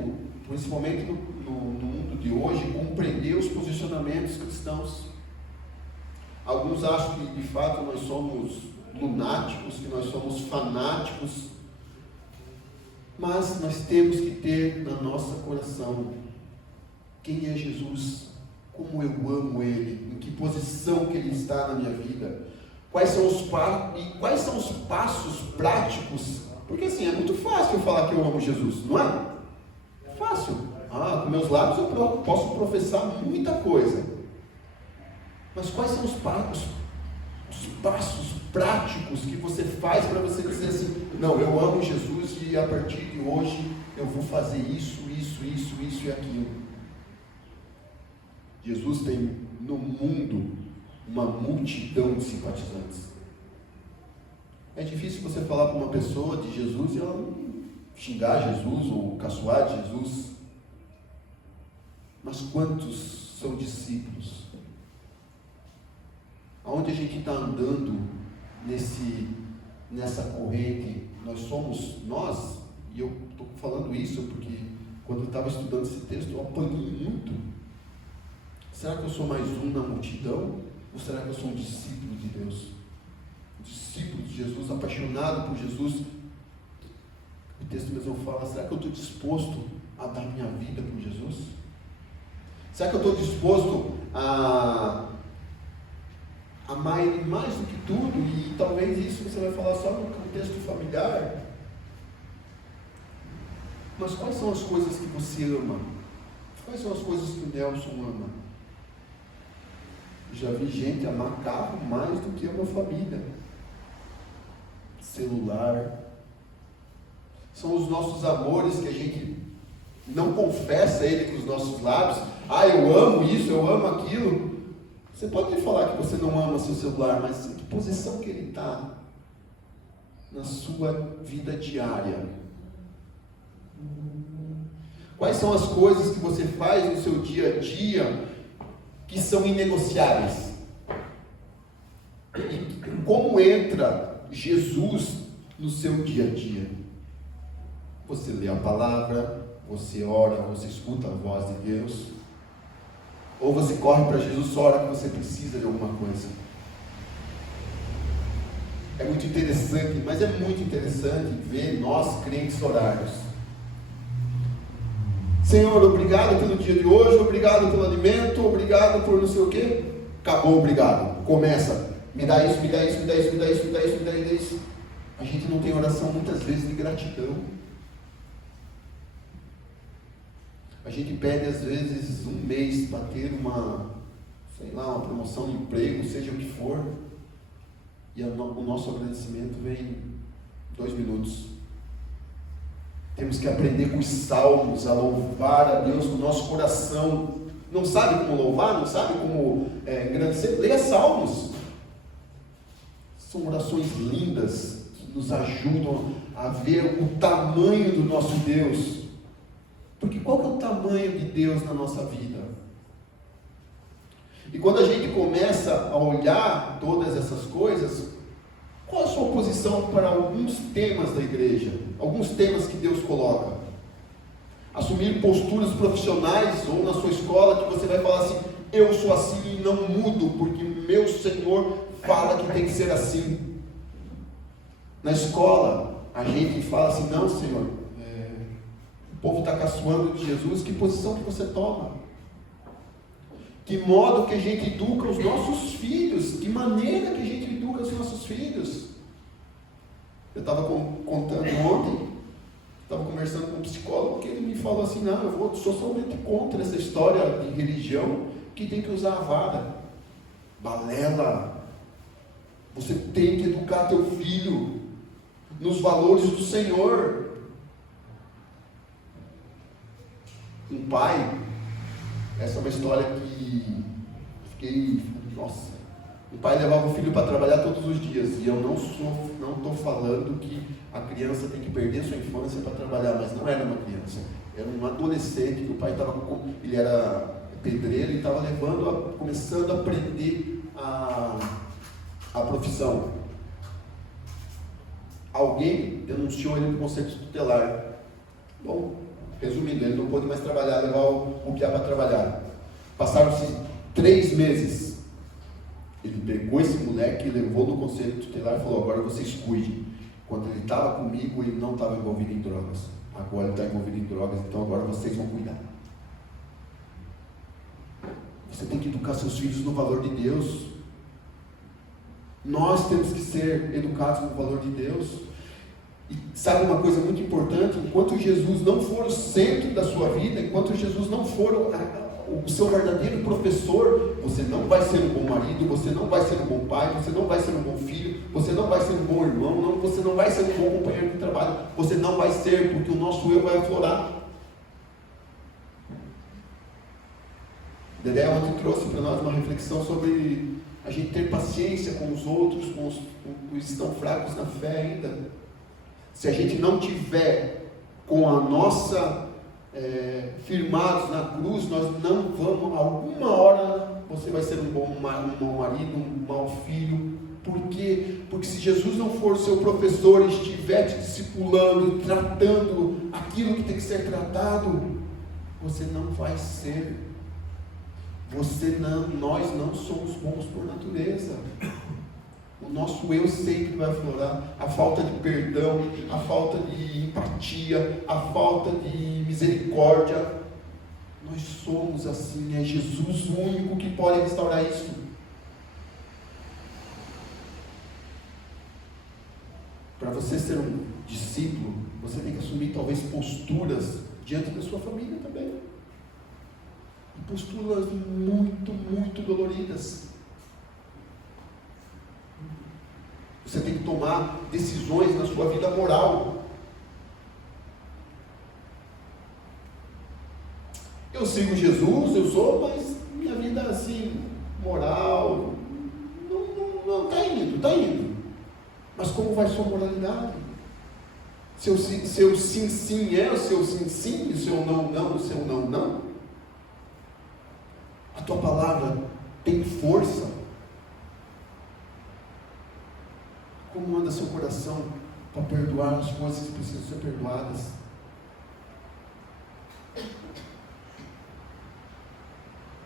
principalmente no mundo de hoje, compreender os posicionamentos cristãos. Alguns acham que de fato nós somos lunáticos, que nós somos fanáticos, mas nós temos que ter no nosso coração quem é Jesus, como eu amo Ele, em que posição que Ele está na minha vida, quais são os passos práticos, porque assim, é muito fácil eu falar que eu amo Jesus, não é? É fácil, com meus lábios eu posso professar muita coisa, mas quais são os passos práticos que você faz para você dizer assim, não, eu amo Jesus e a partir de hoje eu vou fazer isso e aquilo. Jesus tem no mundo uma multidão de simpatizantes. É difícil você falar para uma pessoa de Jesus e ela não xingar Jesus ou caçoar de Jesus. Mas quantos são discípulos? Aonde a gente está andando, nessa corrente. Nós, e eu estou falando isso porque quando eu estava estudando esse texto, eu apanhei muito. Será que eu sou mais um na multidão? Ou será que eu sou um discípulo de Deus? Um discípulo de Jesus, apaixonado por Jesus? O texto mesmo fala, será que eu estou disposto a dar minha vida por Jesus? Será que eu estou disposto a amar Ele mais do que tudo? E talvez isso você vai falar só no contexto familiar. Mas quais são as coisas que você ama? Quais são as coisas que o Nelson ama? Já vi gente amar carro mais do que uma família. Celular. São os nossos amores que a gente não confessa ele com os nossos lábios. Eu amo isso, eu amo aquilo. Você pode me falar que você não ama seu celular, mas em que posição que ele está na sua vida diária? Quais são as coisas que você faz no seu dia a dia que são inegociáveis? E como entra Jesus no seu dia a dia? Você lê a palavra, você ora, você escuta a voz de Deus, ou você corre para Jesus só a hora que você precisa de alguma coisa? É muito interessante, mas é muito interessante ver nós crentes orarmos. Senhor, obrigado pelo dia de hoje, obrigado pelo alimento, obrigado por não sei o quê. Acabou, obrigado. Começa, me dá isso, me dá isso, me dá isso, me dá isso, me dá isso, me dá isso. A gente não tem oração muitas vezes de gratidão. A gente pede às vezes um mês para ter uma promoção de emprego, seja o que for, e o nosso agradecimento vem em 2 minutos. Temos que aprender com os salmos a louvar a Deus com o nosso coração. Não sabe como louvar? Não sabe como engrandecer? Leia salmos. São orações lindas que nos ajudam a ver o tamanho do nosso Deus. Porque qual que é o tamanho de Deus na nossa vida? E quando a gente começa a olhar todas essas coisas, qual a sua posição para alguns temas da igreja? Alguns temas que Deus coloca? Assumir posturas profissionais ou na sua escola que você vai falar assim, eu sou assim e não mudo, porque meu Senhor fala que tem que ser assim. Na escola, a gente fala assim, não Senhor, o povo está caçoando de Jesus, que posição que você toma? Que modo que a gente educa os nossos filhos? Que maneira que a gente educa os nossos filhos? Eu estava contando ontem, estava conversando com um psicólogo, que ele me falou assim, não, eu sou somente contra essa história de religião, que tem que usar a vara. Balela! Você tem que educar teu filho nos valores do Senhor. Um pai, essa é uma história que fiquei, nossa, o pai levava o filho para trabalhar todos os dias, e eu não estou falando que a criança tem que perder sua infância para trabalhar, mas não era uma criança, era um adolescente que o pai estava, ele era pedreiro e estava começando a aprender a profissão. Alguém denunciou ele no conselho tutelar. Bom, resumindo, ele não pôde mais trabalhar, levar o piá para trabalhar. Passaram-se 3 meses. Ele pegou esse moleque e levou no conselho tutelar e falou, agora vocês cuidem. Quando ele estava comigo, ele não estava envolvido em drogas. Agora ele está envolvido em drogas, então agora vocês vão cuidar. Você tem que educar seus filhos no valor de Deus. Nós temos que ser educados no valor de Deus. E sabe uma coisa muito importante? Enquanto Jesus não for o centro da sua vida, enquanto Jesus não for o seu verdadeiro professor, você não vai ser um bom marido, você não vai ser um bom pai, você não vai ser um bom filho, você não vai ser um bom irmão, você não vai ser um bom companheiro de trabalho, você não vai ser, porque o nosso eu vai aflorar. Dedé ontem trouxe para nós uma reflexão sobre a gente ter paciência com os outros, com os que estão fracos na fé ainda. Se a gente não tiver com a nossa firmados na cruz, nós não vamos, alguma hora você vai ser um bom marido, um mau filho, Por quê? Porque se Jesus não for seu professor e estiver te discipulando, tratando aquilo que tem que ser tratado, você não vai ser. Nós não somos bons por natureza. O nosso eu sempre vai aflorar. A falta de perdão, a falta de empatia, a falta de misericórdia. Nós somos assim, é Jesus o único que pode restaurar isso. Para você ser um discípulo, você tem que assumir talvez posturas diante da sua família também. E posturas muito, muito doloridas. Você tem que tomar decisões na sua vida moral. Eu sigo Jesus, eu sou, mas minha vida assim, moral, não está indo, está indo. Mas como vai sua moralidade? Seu sim, sim é, o seu sim, sim, o seu não, não, o seu não, não? A tua palavra tem força? Como anda seu coração para perdoar as coisas que precisam ser perdoadas?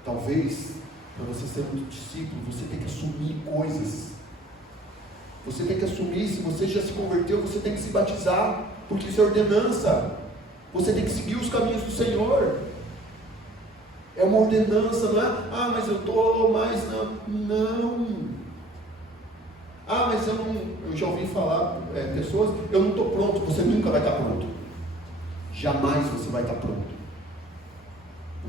Talvez, para você ser um discípulo, você tem que assumir coisas. Você tem que assumir, se você já se converteu, você tem que se batizar, porque isso é ordenança. Você tem que seguir os caminhos do Senhor. É uma ordenança, não é? Mas eu estou, mas não. Mas eu já ouvi falar, pessoas, eu não estou pronto. Você nunca vai estar pronto. Jamais você vai estar pronto.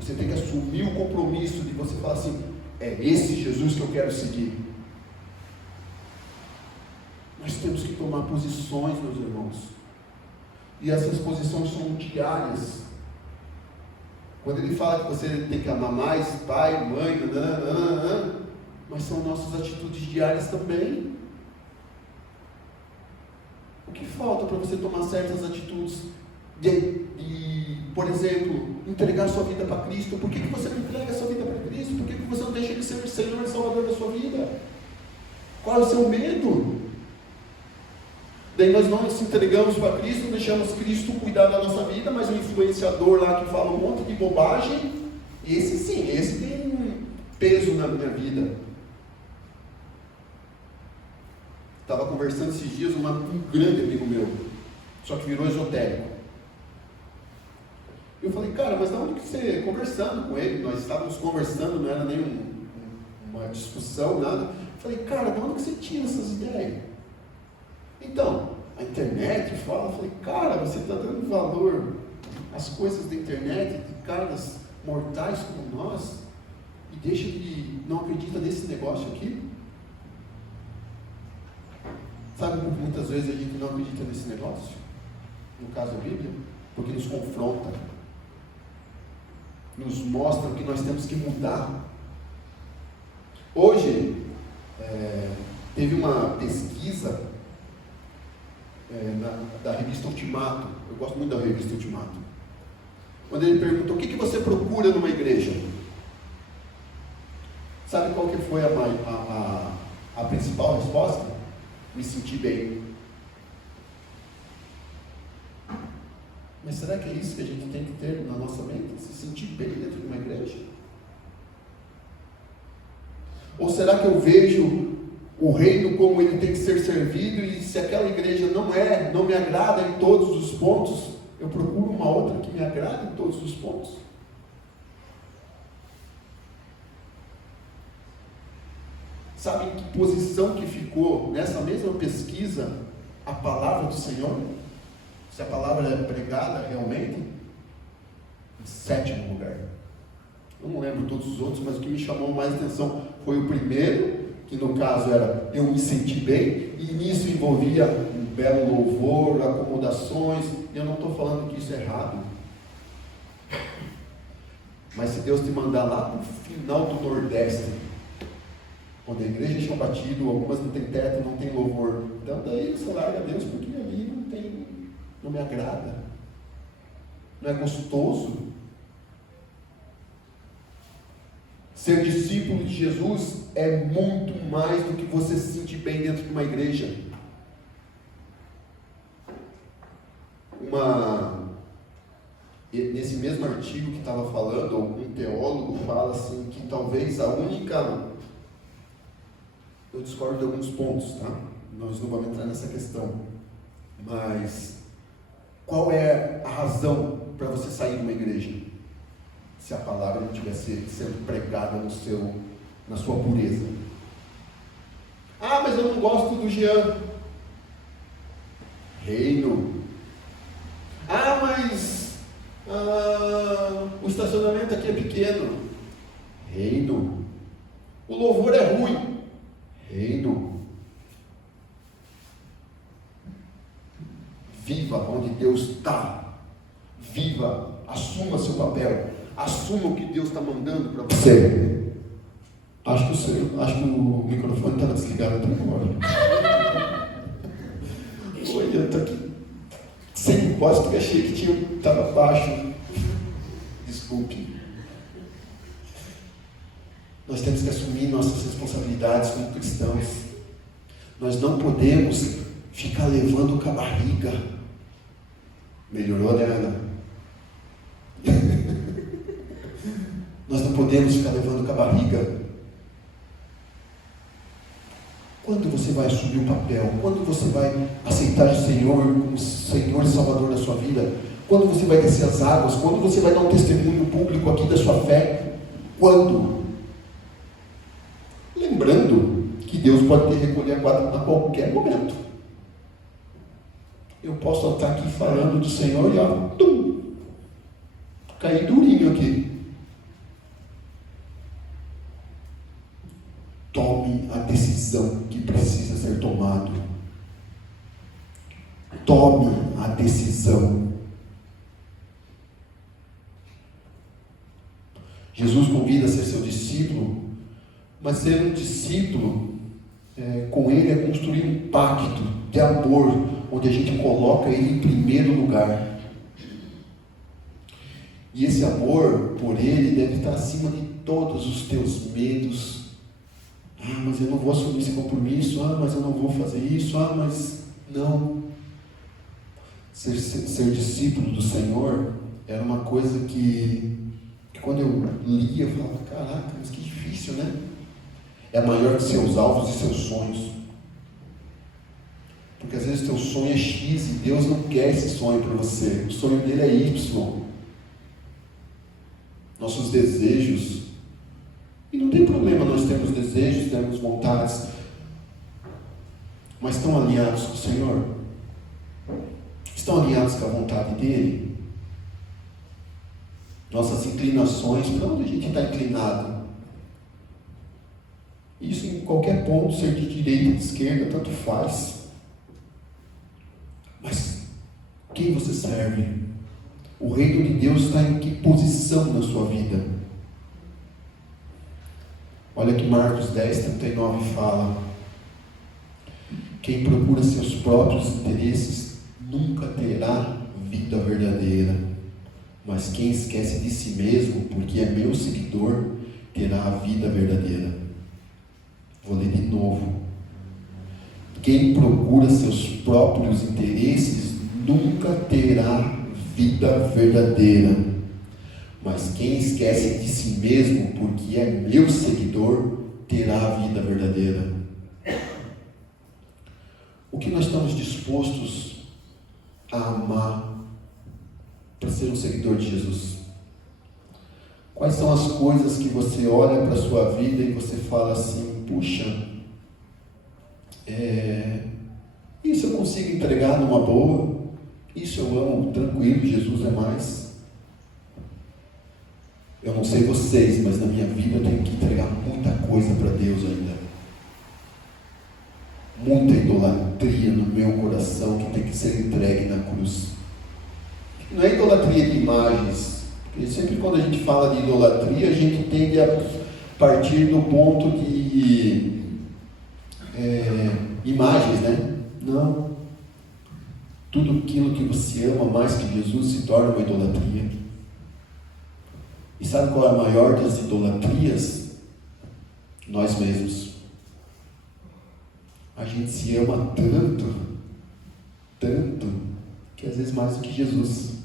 Você tem que assumir o compromisso de você falar assim, é esse Jesus que eu quero seguir. Nós temos que tomar posições, meus irmãos. E essas posições são diárias. Quando ele fala que você tem que amar mais pai, mãe, mas são nossas atitudes diárias também. O que falta para você tomar certas atitudes de, por exemplo, entregar sua vida para Cristo? Por que você não entrega sua vida para Cristo? Por que você não deixa Ele ser o Senhor e Salvador da sua vida? Qual é o seu medo? Daí nós não nos entregamos para Cristo, deixamos Cristo cuidar da nossa vida, mas o influenciador lá que fala um monte de bobagem, esse sim, esse tem um peso na minha vida. Estava conversando esses dias um grande amigo meu, só que virou esotérico. Eu falei, cara, mas de onde que você, conversando com ele, nós estávamos conversando, não era nem uma discussão, nada. Eu falei, cara, de onde que você tira essas ideias? Então, a internet fala, eu falei, cara, você está dando valor às coisas da internet, de caras mortais como nós, e deixa de não acredita nesse negócio aqui? Sabe por que muitas vezes a gente não acredita nesse negócio? No caso da Bíblia, porque nos confronta, nos mostra que nós temos que mudar. Hoje, teve uma pesquisa da revista Ultimato. Eu gosto muito da revista Ultimato. Quando ele pergunta o que você procura numa igreja, sabe qual que foi a principal resposta? Me sentir bem. Mas será que é isso que a gente tem que ter na nossa mente? Se sentir bem dentro de uma igreja? Ou será que eu vejo o reino como ele tem que ser servido, e se aquela igreja não me agrada em todos os pontos, eu procuro uma outra que me agrade em todos os pontos? Sabe em que posição que ficou nessa mesma pesquisa a palavra do Senhor? Se a palavra é pregada realmente? Em 7º lugar. Eu não lembro todos os outros, mas o que me chamou mais atenção foi o primeiro, que no caso era eu me senti bem, e nisso envolvia um belo louvor, acomodações. Eu não estou falando que isso é errado, mas se Deus te mandar lá para o final do Nordeste, onde a igreja é chão batido, algumas não tem teto, não tem louvor, então daí você larga Deus, porque ali não me agrada, não é gostoso. Ser discípulo de Jesus é muito mais do que você se sentir bem dentro de uma igreja. Nesse mesmo artigo que estava falando, um teólogo fala assim, que talvez a única... Eu discordo de alguns pontos, tá? Nós não vamos entrar nessa questão. Mas qual é a razão para você sair de uma igreja? Se a palavra não estivesse sendo pregada na sua pureza. Ah, mas eu não gosto do Jean. Reino. Ah, mas o estacionamento aqui é pequeno. Reino. O louvor é ruim. Reino. Viva onde Deus está. Viva. Assuma seu papel. Assuma o que Deus está mandando para você. Acho que o microfone estava desligado até agora. Oi, eu estou aqui sem propósito, porque achei que estava baixo. Desculpe. Nós temos que assumir nossas responsabilidades como cristãos. Nós não podemos ficar levando com a barriga. Melhorou, né, Ana? Nós não podemos ficar levando com a barriga. Quando você vai assumir o papel? Quando você vai aceitar o Senhor como Senhor e Salvador da sua vida? Quando você vai descer as águas? Quando você vai dar um testemunho público aqui da sua fé? Quando? Lembrando que Deus pode te recolher a guarda a qualquer momento. Eu posso estar aqui falando do Senhor e cair durinho aqui. Tome a decisão que precisa ser tomada. Tome a decisão. Jesus convida a ser seu discípulo, mas ser um discípulo, com ele é construir um pacto de amor, onde a gente coloca ele em primeiro lugar. E esse amor por ele deve estar acima de todos os teus medos. Ah, mas eu não vou assumir esse compromisso. Ah, mas eu não vou fazer isso. Ah, mas não. Ser discípulo do Senhor era uma coisa que quando eu lia, eu falava, caraca, mas que difícil, né? É maior que seus alvos e seus sonhos. Porque às vezes teu sonho é X e Deus não quer esse sonho para você. O sonho dele é Y. Nossos desejos. E não tem problema nós termos desejos, termos vontades, mas estão alinhados com o Senhor? Estão alinhados com a vontade dEle? Nossas inclinações, para onde a gente está inclinado? Isso em qualquer ponto, ser de direita, de esquerda, tanto faz. Mas quem você serve? O reino de Deus está em que posição na sua vida? Olha que Marcos 10:39 fala: quem procura seus próprios interesses nunca terá vida verdadeira, mas quem esquece de si mesmo, porque é meu seguidor, terá a vida verdadeira. Vou ler de novo. Quem procura seus próprios interesses nunca terá vida verdadeira, mas quem esquece de si mesmo, porque é meu seguidor, terá a vida verdadeira. O que nós estamos dispostos a amar para ser um seguidor de Jesus? Quais são as coisas que você olha para a sua vida e você fala assim, puxa, isso eu consigo entregar numa boa, isso eu amo, tranquilo, Jesus é mais. Eu não sei vocês, mas na minha vida eu tenho que entregar muita coisa para Deus ainda. Muita idolatria no meu coração que tem que ser entregue na cruz. Não é idolatria de imagens, porque sempre quando a gente fala de idolatria, a gente tende a partir do ponto de imagens, né? Não. Tudo aquilo que você ama mais que Jesus se torna uma idolatria. E sabe qual é a maior das idolatrias? nós mesmos. A gente se ama tanto, tanto, que às vezes mais do que Jesus.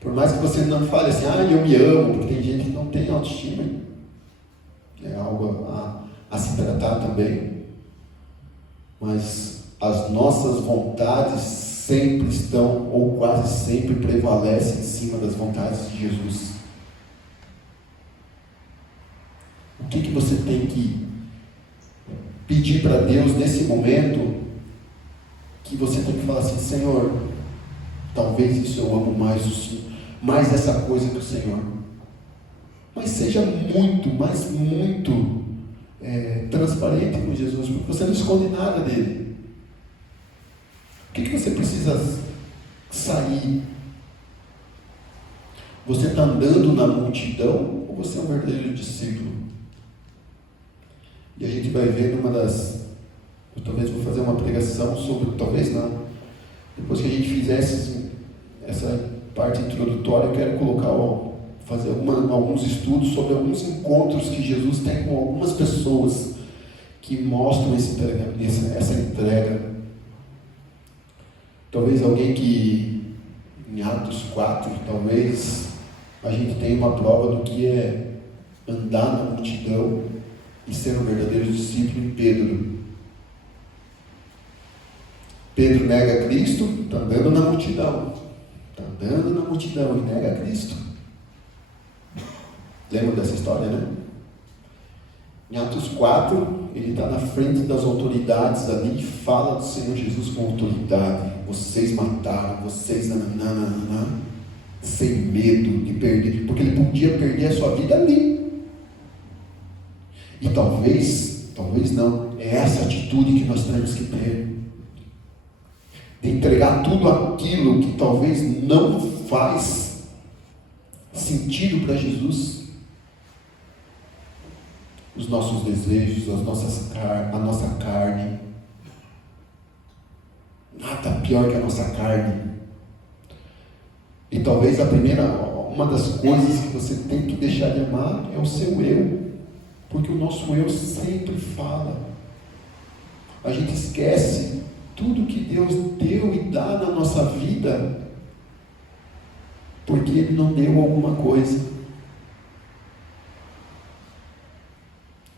Por mais que você não fale assim, eu me amo, porque tem gente que não tem autoestima, é algo a se tratar também. Mas as nossas vontades sempre estão, ou quase sempre prevalecem em cima das vontades de Jesus. O que você tem que pedir para Deus nesse momento, que você tem que falar assim: Senhor, talvez isso eu amo mais o Senhor, mais essa coisa que o Senhor. Mas seja muito, mas muito transparente com Jesus, porque você não esconde nada dele. O que você precisa sair? Você está andando na multidão ou você é um verdadeiro discípulo? E a gente vai ver numa das... Eu talvez vou fazer uma pregação sobre... Talvez não. Depois que a gente fizesse essa parte introdutória, eu quero colocar, fazer alguns estudos sobre alguns encontros que Jesus tem com algumas pessoas que mostram essa entrega. Talvez alguém que, em Atos 4, talvez a gente tenha uma prova do que é andar na multidão e ser um verdadeiro discípulo em Pedro. Pedro nega Cristo, está andando na multidão. Está andando na multidão e nega Cristo. Lembra dessa história, né? Em Atos 4, ele está na frente das autoridades ali e fala do Senhor Jesus com autoridade. Vocês mataram, vocês sem medo de perder, porque ele podia perder a sua vida ali. E talvez não, é essa atitude que nós temos que ter. De entregar tudo aquilo que talvez não faz sentido para Jesus. Os nossos desejos, a nossa carne. Nada pior que a nossa carne. E talvez uma das coisas que você tem que deixar de amar é o seu eu. Porque o nosso eu sempre fala. A gente esquece tudo que Deus deu e dá na nossa vida, porque Ele não deu alguma coisa.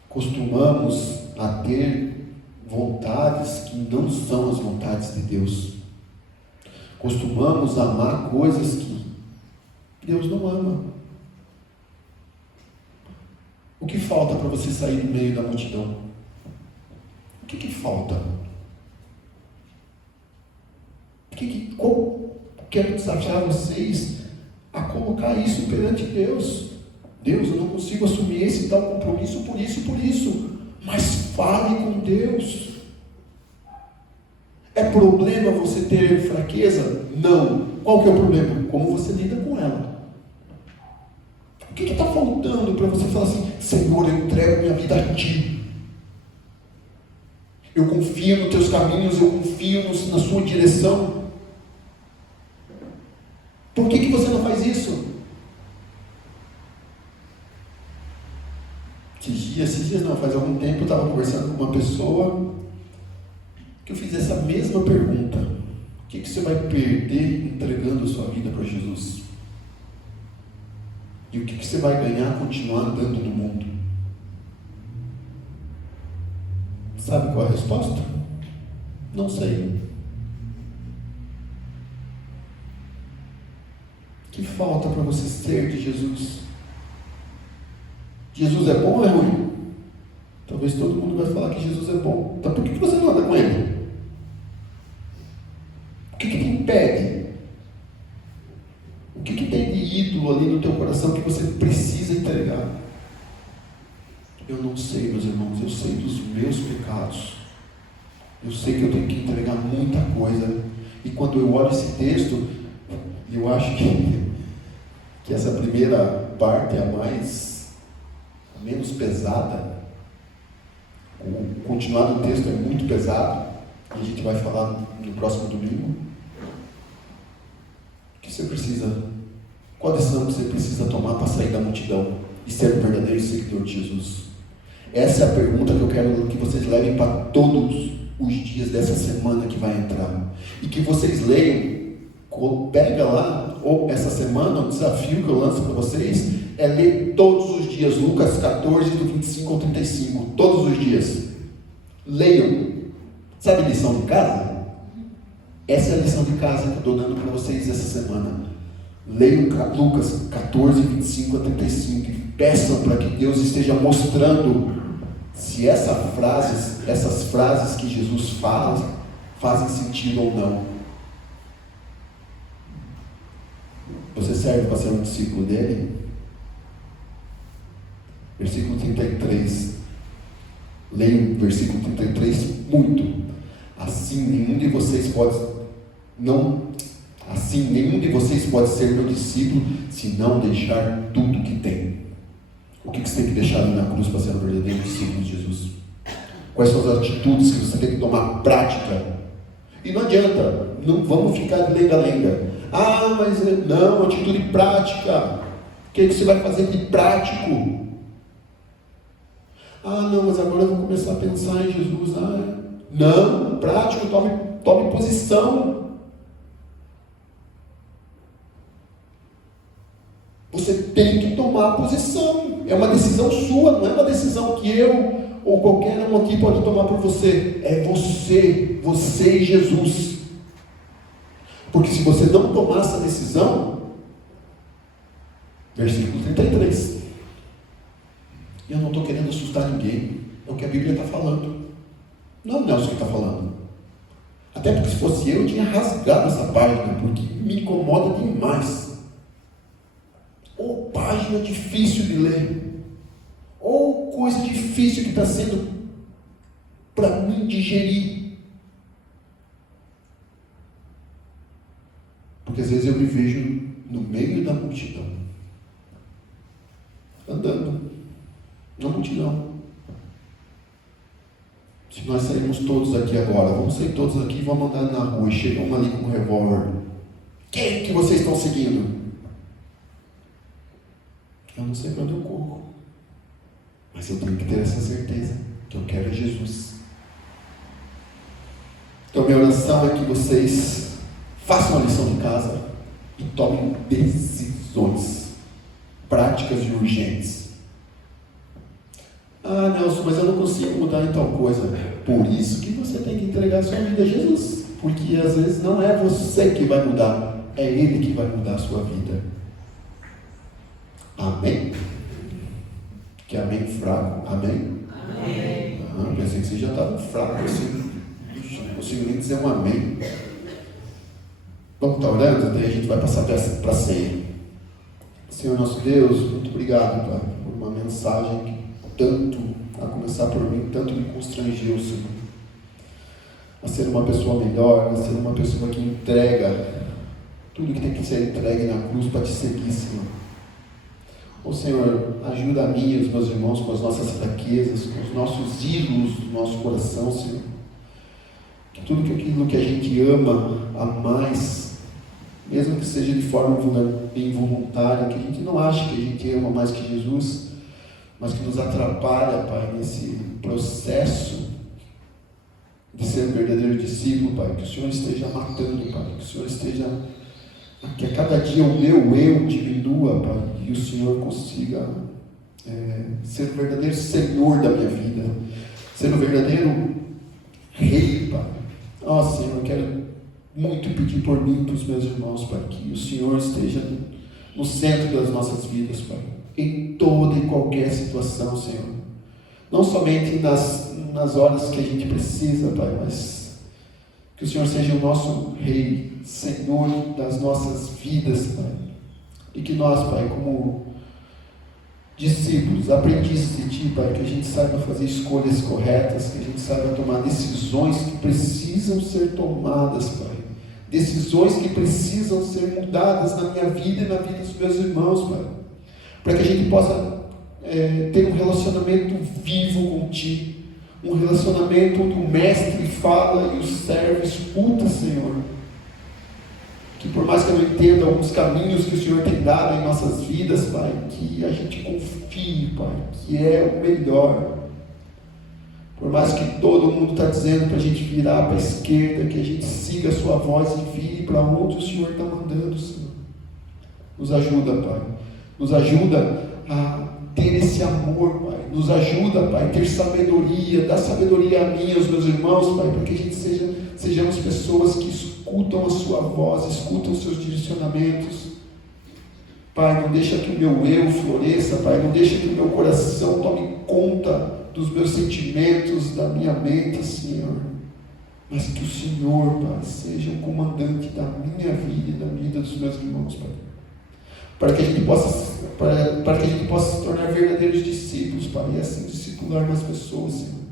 Costumamos a ter vontades que não são as vontades de Deus. Costumamos amar coisas que Deus não ama. O que falta para você sair do meio da multidão? O que falta? Quero desafiar vocês a colocar isso perante Deus. Deus, eu não consigo assumir esse tal compromisso por isso. Mas fale com Deus. É problema você ter fraqueza? Não. Qual que é o problema? Como você lida com ela. O que está faltando para você falar assim: Senhor, eu entrego minha vida a Ti. Eu confio nos Teus caminhos, eu confio na Sua direção. Por que você não faz isso? Esses dias não, faz algum tempo eu estava conversando com uma pessoa que eu fiz essa mesma pergunta: o que você vai perder entregando a sua vida para Jesus? E o que você vai ganhar continuar andando no mundo? Sabe qual é a resposta? Não sei. O que falta para você ser de Jesus? Jesus é bom ou é ruim? Talvez todo mundo vai falar que Jesus é bom. Então por que você não anda com Ele? O que te impede? O que tem de ídolo ali no teu coração que você precisa entregar? Eu não sei, meus irmãos. Eu sei dos meus pecados. Eu sei que eu tenho que entregar muita coisa. E quando eu olho esse texto, eu acho que essa primeira parte é a menos pesada. O continuar do texto é muito pesado. A gente vai falar no próximo domingo. O que você precisa? Qual decisão você precisa tomar para sair da multidão e ser um verdadeiro seguidor de Jesus? Essa é a pergunta que eu quero que vocês levem para todos os dias dessa semana que vai entrar. E que vocês leiam, pega lá, ou essa semana, o desafio que eu lanço para vocês é ler todos os dias, Lucas 14, do 25 ao 35, todos os dias. Leiam. Sabe a lição de casa? Essa é a lição de casa que eu estou dando para vocês essa semana. Leiam Lucas 14, 25 a 35 e peçam para que Deus esteja mostrando se essas frases que Jesus fala fazem sentido ou não. Você serve para ser um discípulo dele? Versículo 33. Leia o versículo 33 muito. Assim nenhum de vocês pode ser meu discípulo se não deixar tudo que tem. O que você tem que deixar na cruz para ser um verdadeiro discípulo de Jesus? Quais são as atitudes que você tem que tomar prática? E não adianta, não vamos ficar de lenga-lenga. Mas não, atitude prática. O que você vai fazer de prático? Não, mas agora eu vou começar a pensar em Jesus. Não, prático, tome posição. Você tem que tomar posição. É uma decisão sua, não é uma decisão que eu ou qualquer um aqui pode tomar por você. É você e Jesus. Porque se você não tomar essa decisão, versículo 33, eu não estou querendo assustar ninguém, é o que a Bíblia está falando, não é o Nelson que está falando. Até porque se fosse eu tinha rasgado essa página, porque me incomoda demais. Ou página difícil de ler, ou coisa difícil que está sendo para mim digerir. Porque às vezes eu me vejo no meio da multidão, andando na multidão. Se nós sairmos todos aqui agora, vamos sair todos aqui e vamos andar na rua, e chega um ali com um revólver. Quem que vocês estão seguindo? Eu não sei para onde eu corro, mas eu tenho que ter essa certeza que eu quero é Jesus. Então minha oração é que vocês façam a lição de casa e tomem decisões práticas e urgentes. Nelson, mas eu não consigo mudar em tal coisa. Por isso que você tem que entregar a sua vida a Jesus, porque às vezes não é você que vai mudar, é Ele que vai mudar a sua vida. Amém? Que amém fraco? Amém? Amém. Pensei que você já estava fraco assim. Não consigo nem dizer um amém. Vamos estar orando? Daí a gente vai passar para a ceia. Senhor nosso Deus, muito obrigado, Pai, por uma mensagem que tanto, a começar por mim, tanto me constrangeu, Senhor, a ser uma pessoa melhor, a ser uma pessoa que entrega tudo que tem que ser entregue na cruz para te seguir, Senhor. Senhor, ajuda a mim e os meus irmãos com as nossas fraquezas, com os nossos ídolos do nosso coração, Senhor. Que tudo aquilo que a gente ama a mais, mesmo que seja de forma involuntária, que a gente não ache que a gente ama mais que Jesus, mas que nos atrapalha, Pai, nesse processo de ser um verdadeiro discípulo, Pai, que o Senhor esteja matando, Pai, que o Senhor esteja, que a cada dia o meu eu diminua, Pai, e o Senhor consiga ser o verdadeiro Senhor da minha vida, ser o verdadeiro Rei, Pai. Senhor, eu quero muito pedir por mim e para os meus irmãos, Pai, que o Senhor esteja no centro das nossas vidas, Pai, em toda e qualquer situação, Senhor. Não somente nas horas que a gente precisa, Pai, mas que o Senhor seja o nosso Rei, Senhor das nossas vidas, Pai. E que nós, Pai, como discípulos, aprendizes de Ti, Pai, que a gente saiba fazer escolhas corretas, que a gente saiba tomar decisões que precisam ser tomadas, Pai. Decisões que precisam ser mudadas na minha vida e na vida dos meus irmãos, Pai. Para que a gente possa ter um relacionamento vivo com Ti. Um relacionamento onde o mestre fala e o servo escuta, Senhor. Que por mais que eu não entenda alguns caminhos que o Senhor tem dado em nossas vidas, Pai, que a gente confie, Pai, que é o melhor. Por mais que todo mundo está dizendo para a gente virar para a esquerda, que a gente siga a sua voz e vire para onde o Senhor está mandando, Senhor. Nos ajuda, Pai. Nos ajuda a ter esse amor, Pai. Nos ajuda, Pai, a ter sabedoria. Dá sabedoria a mim e aos meus irmãos, Pai, para que a gente sejamos pessoas que escutam a sua voz, escutam os seus direcionamentos. Pai, não deixa que o meu eu floresça, Pai. Não deixa que o meu coração tome conta dos meus sentimentos, da minha mente, Senhor, mas que o Senhor, Pai, seja o comandante da minha vida e da vida dos meus irmãos, Pai, para que a gente possa se tornar verdadeiros discípulos, Pai, e assim discipular mais pessoas, Senhor.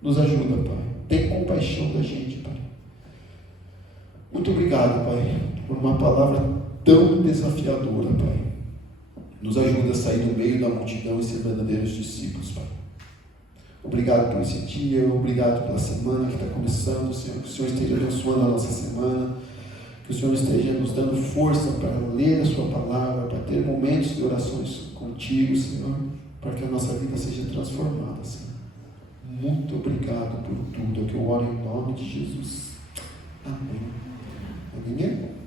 Nos ajuda, Pai, tem compaixão da gente, Pai. Muito obrigado, Pai, por uma palavra tão desafiadora, Pai. Nos ajuda a sair do meio da multidão e ser verdadeiros discípulos, Pai. Obrigado por esse dia, obrigado pela semana que está começando, Senhor. Que o Senhor esteja abençoando a nossa semana, que o Senhor esteja nos dando força para ler a sua palavra, para ter momentos de orações contigo, Senhor, para que a nossa vida seja transformada, Senhor. Muito obrigado por tudo, que eu oro em nome de Jesus. Amém. Amém?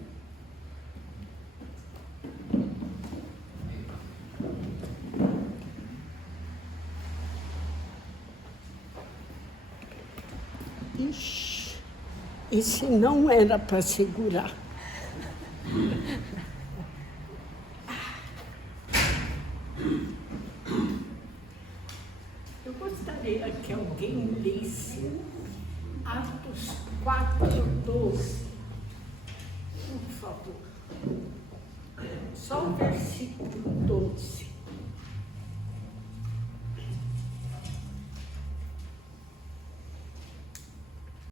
Ixi, esse não era para segurar. Eu gostaria que alguém lesse Atos 4:12, por favor. Só o versículo 12.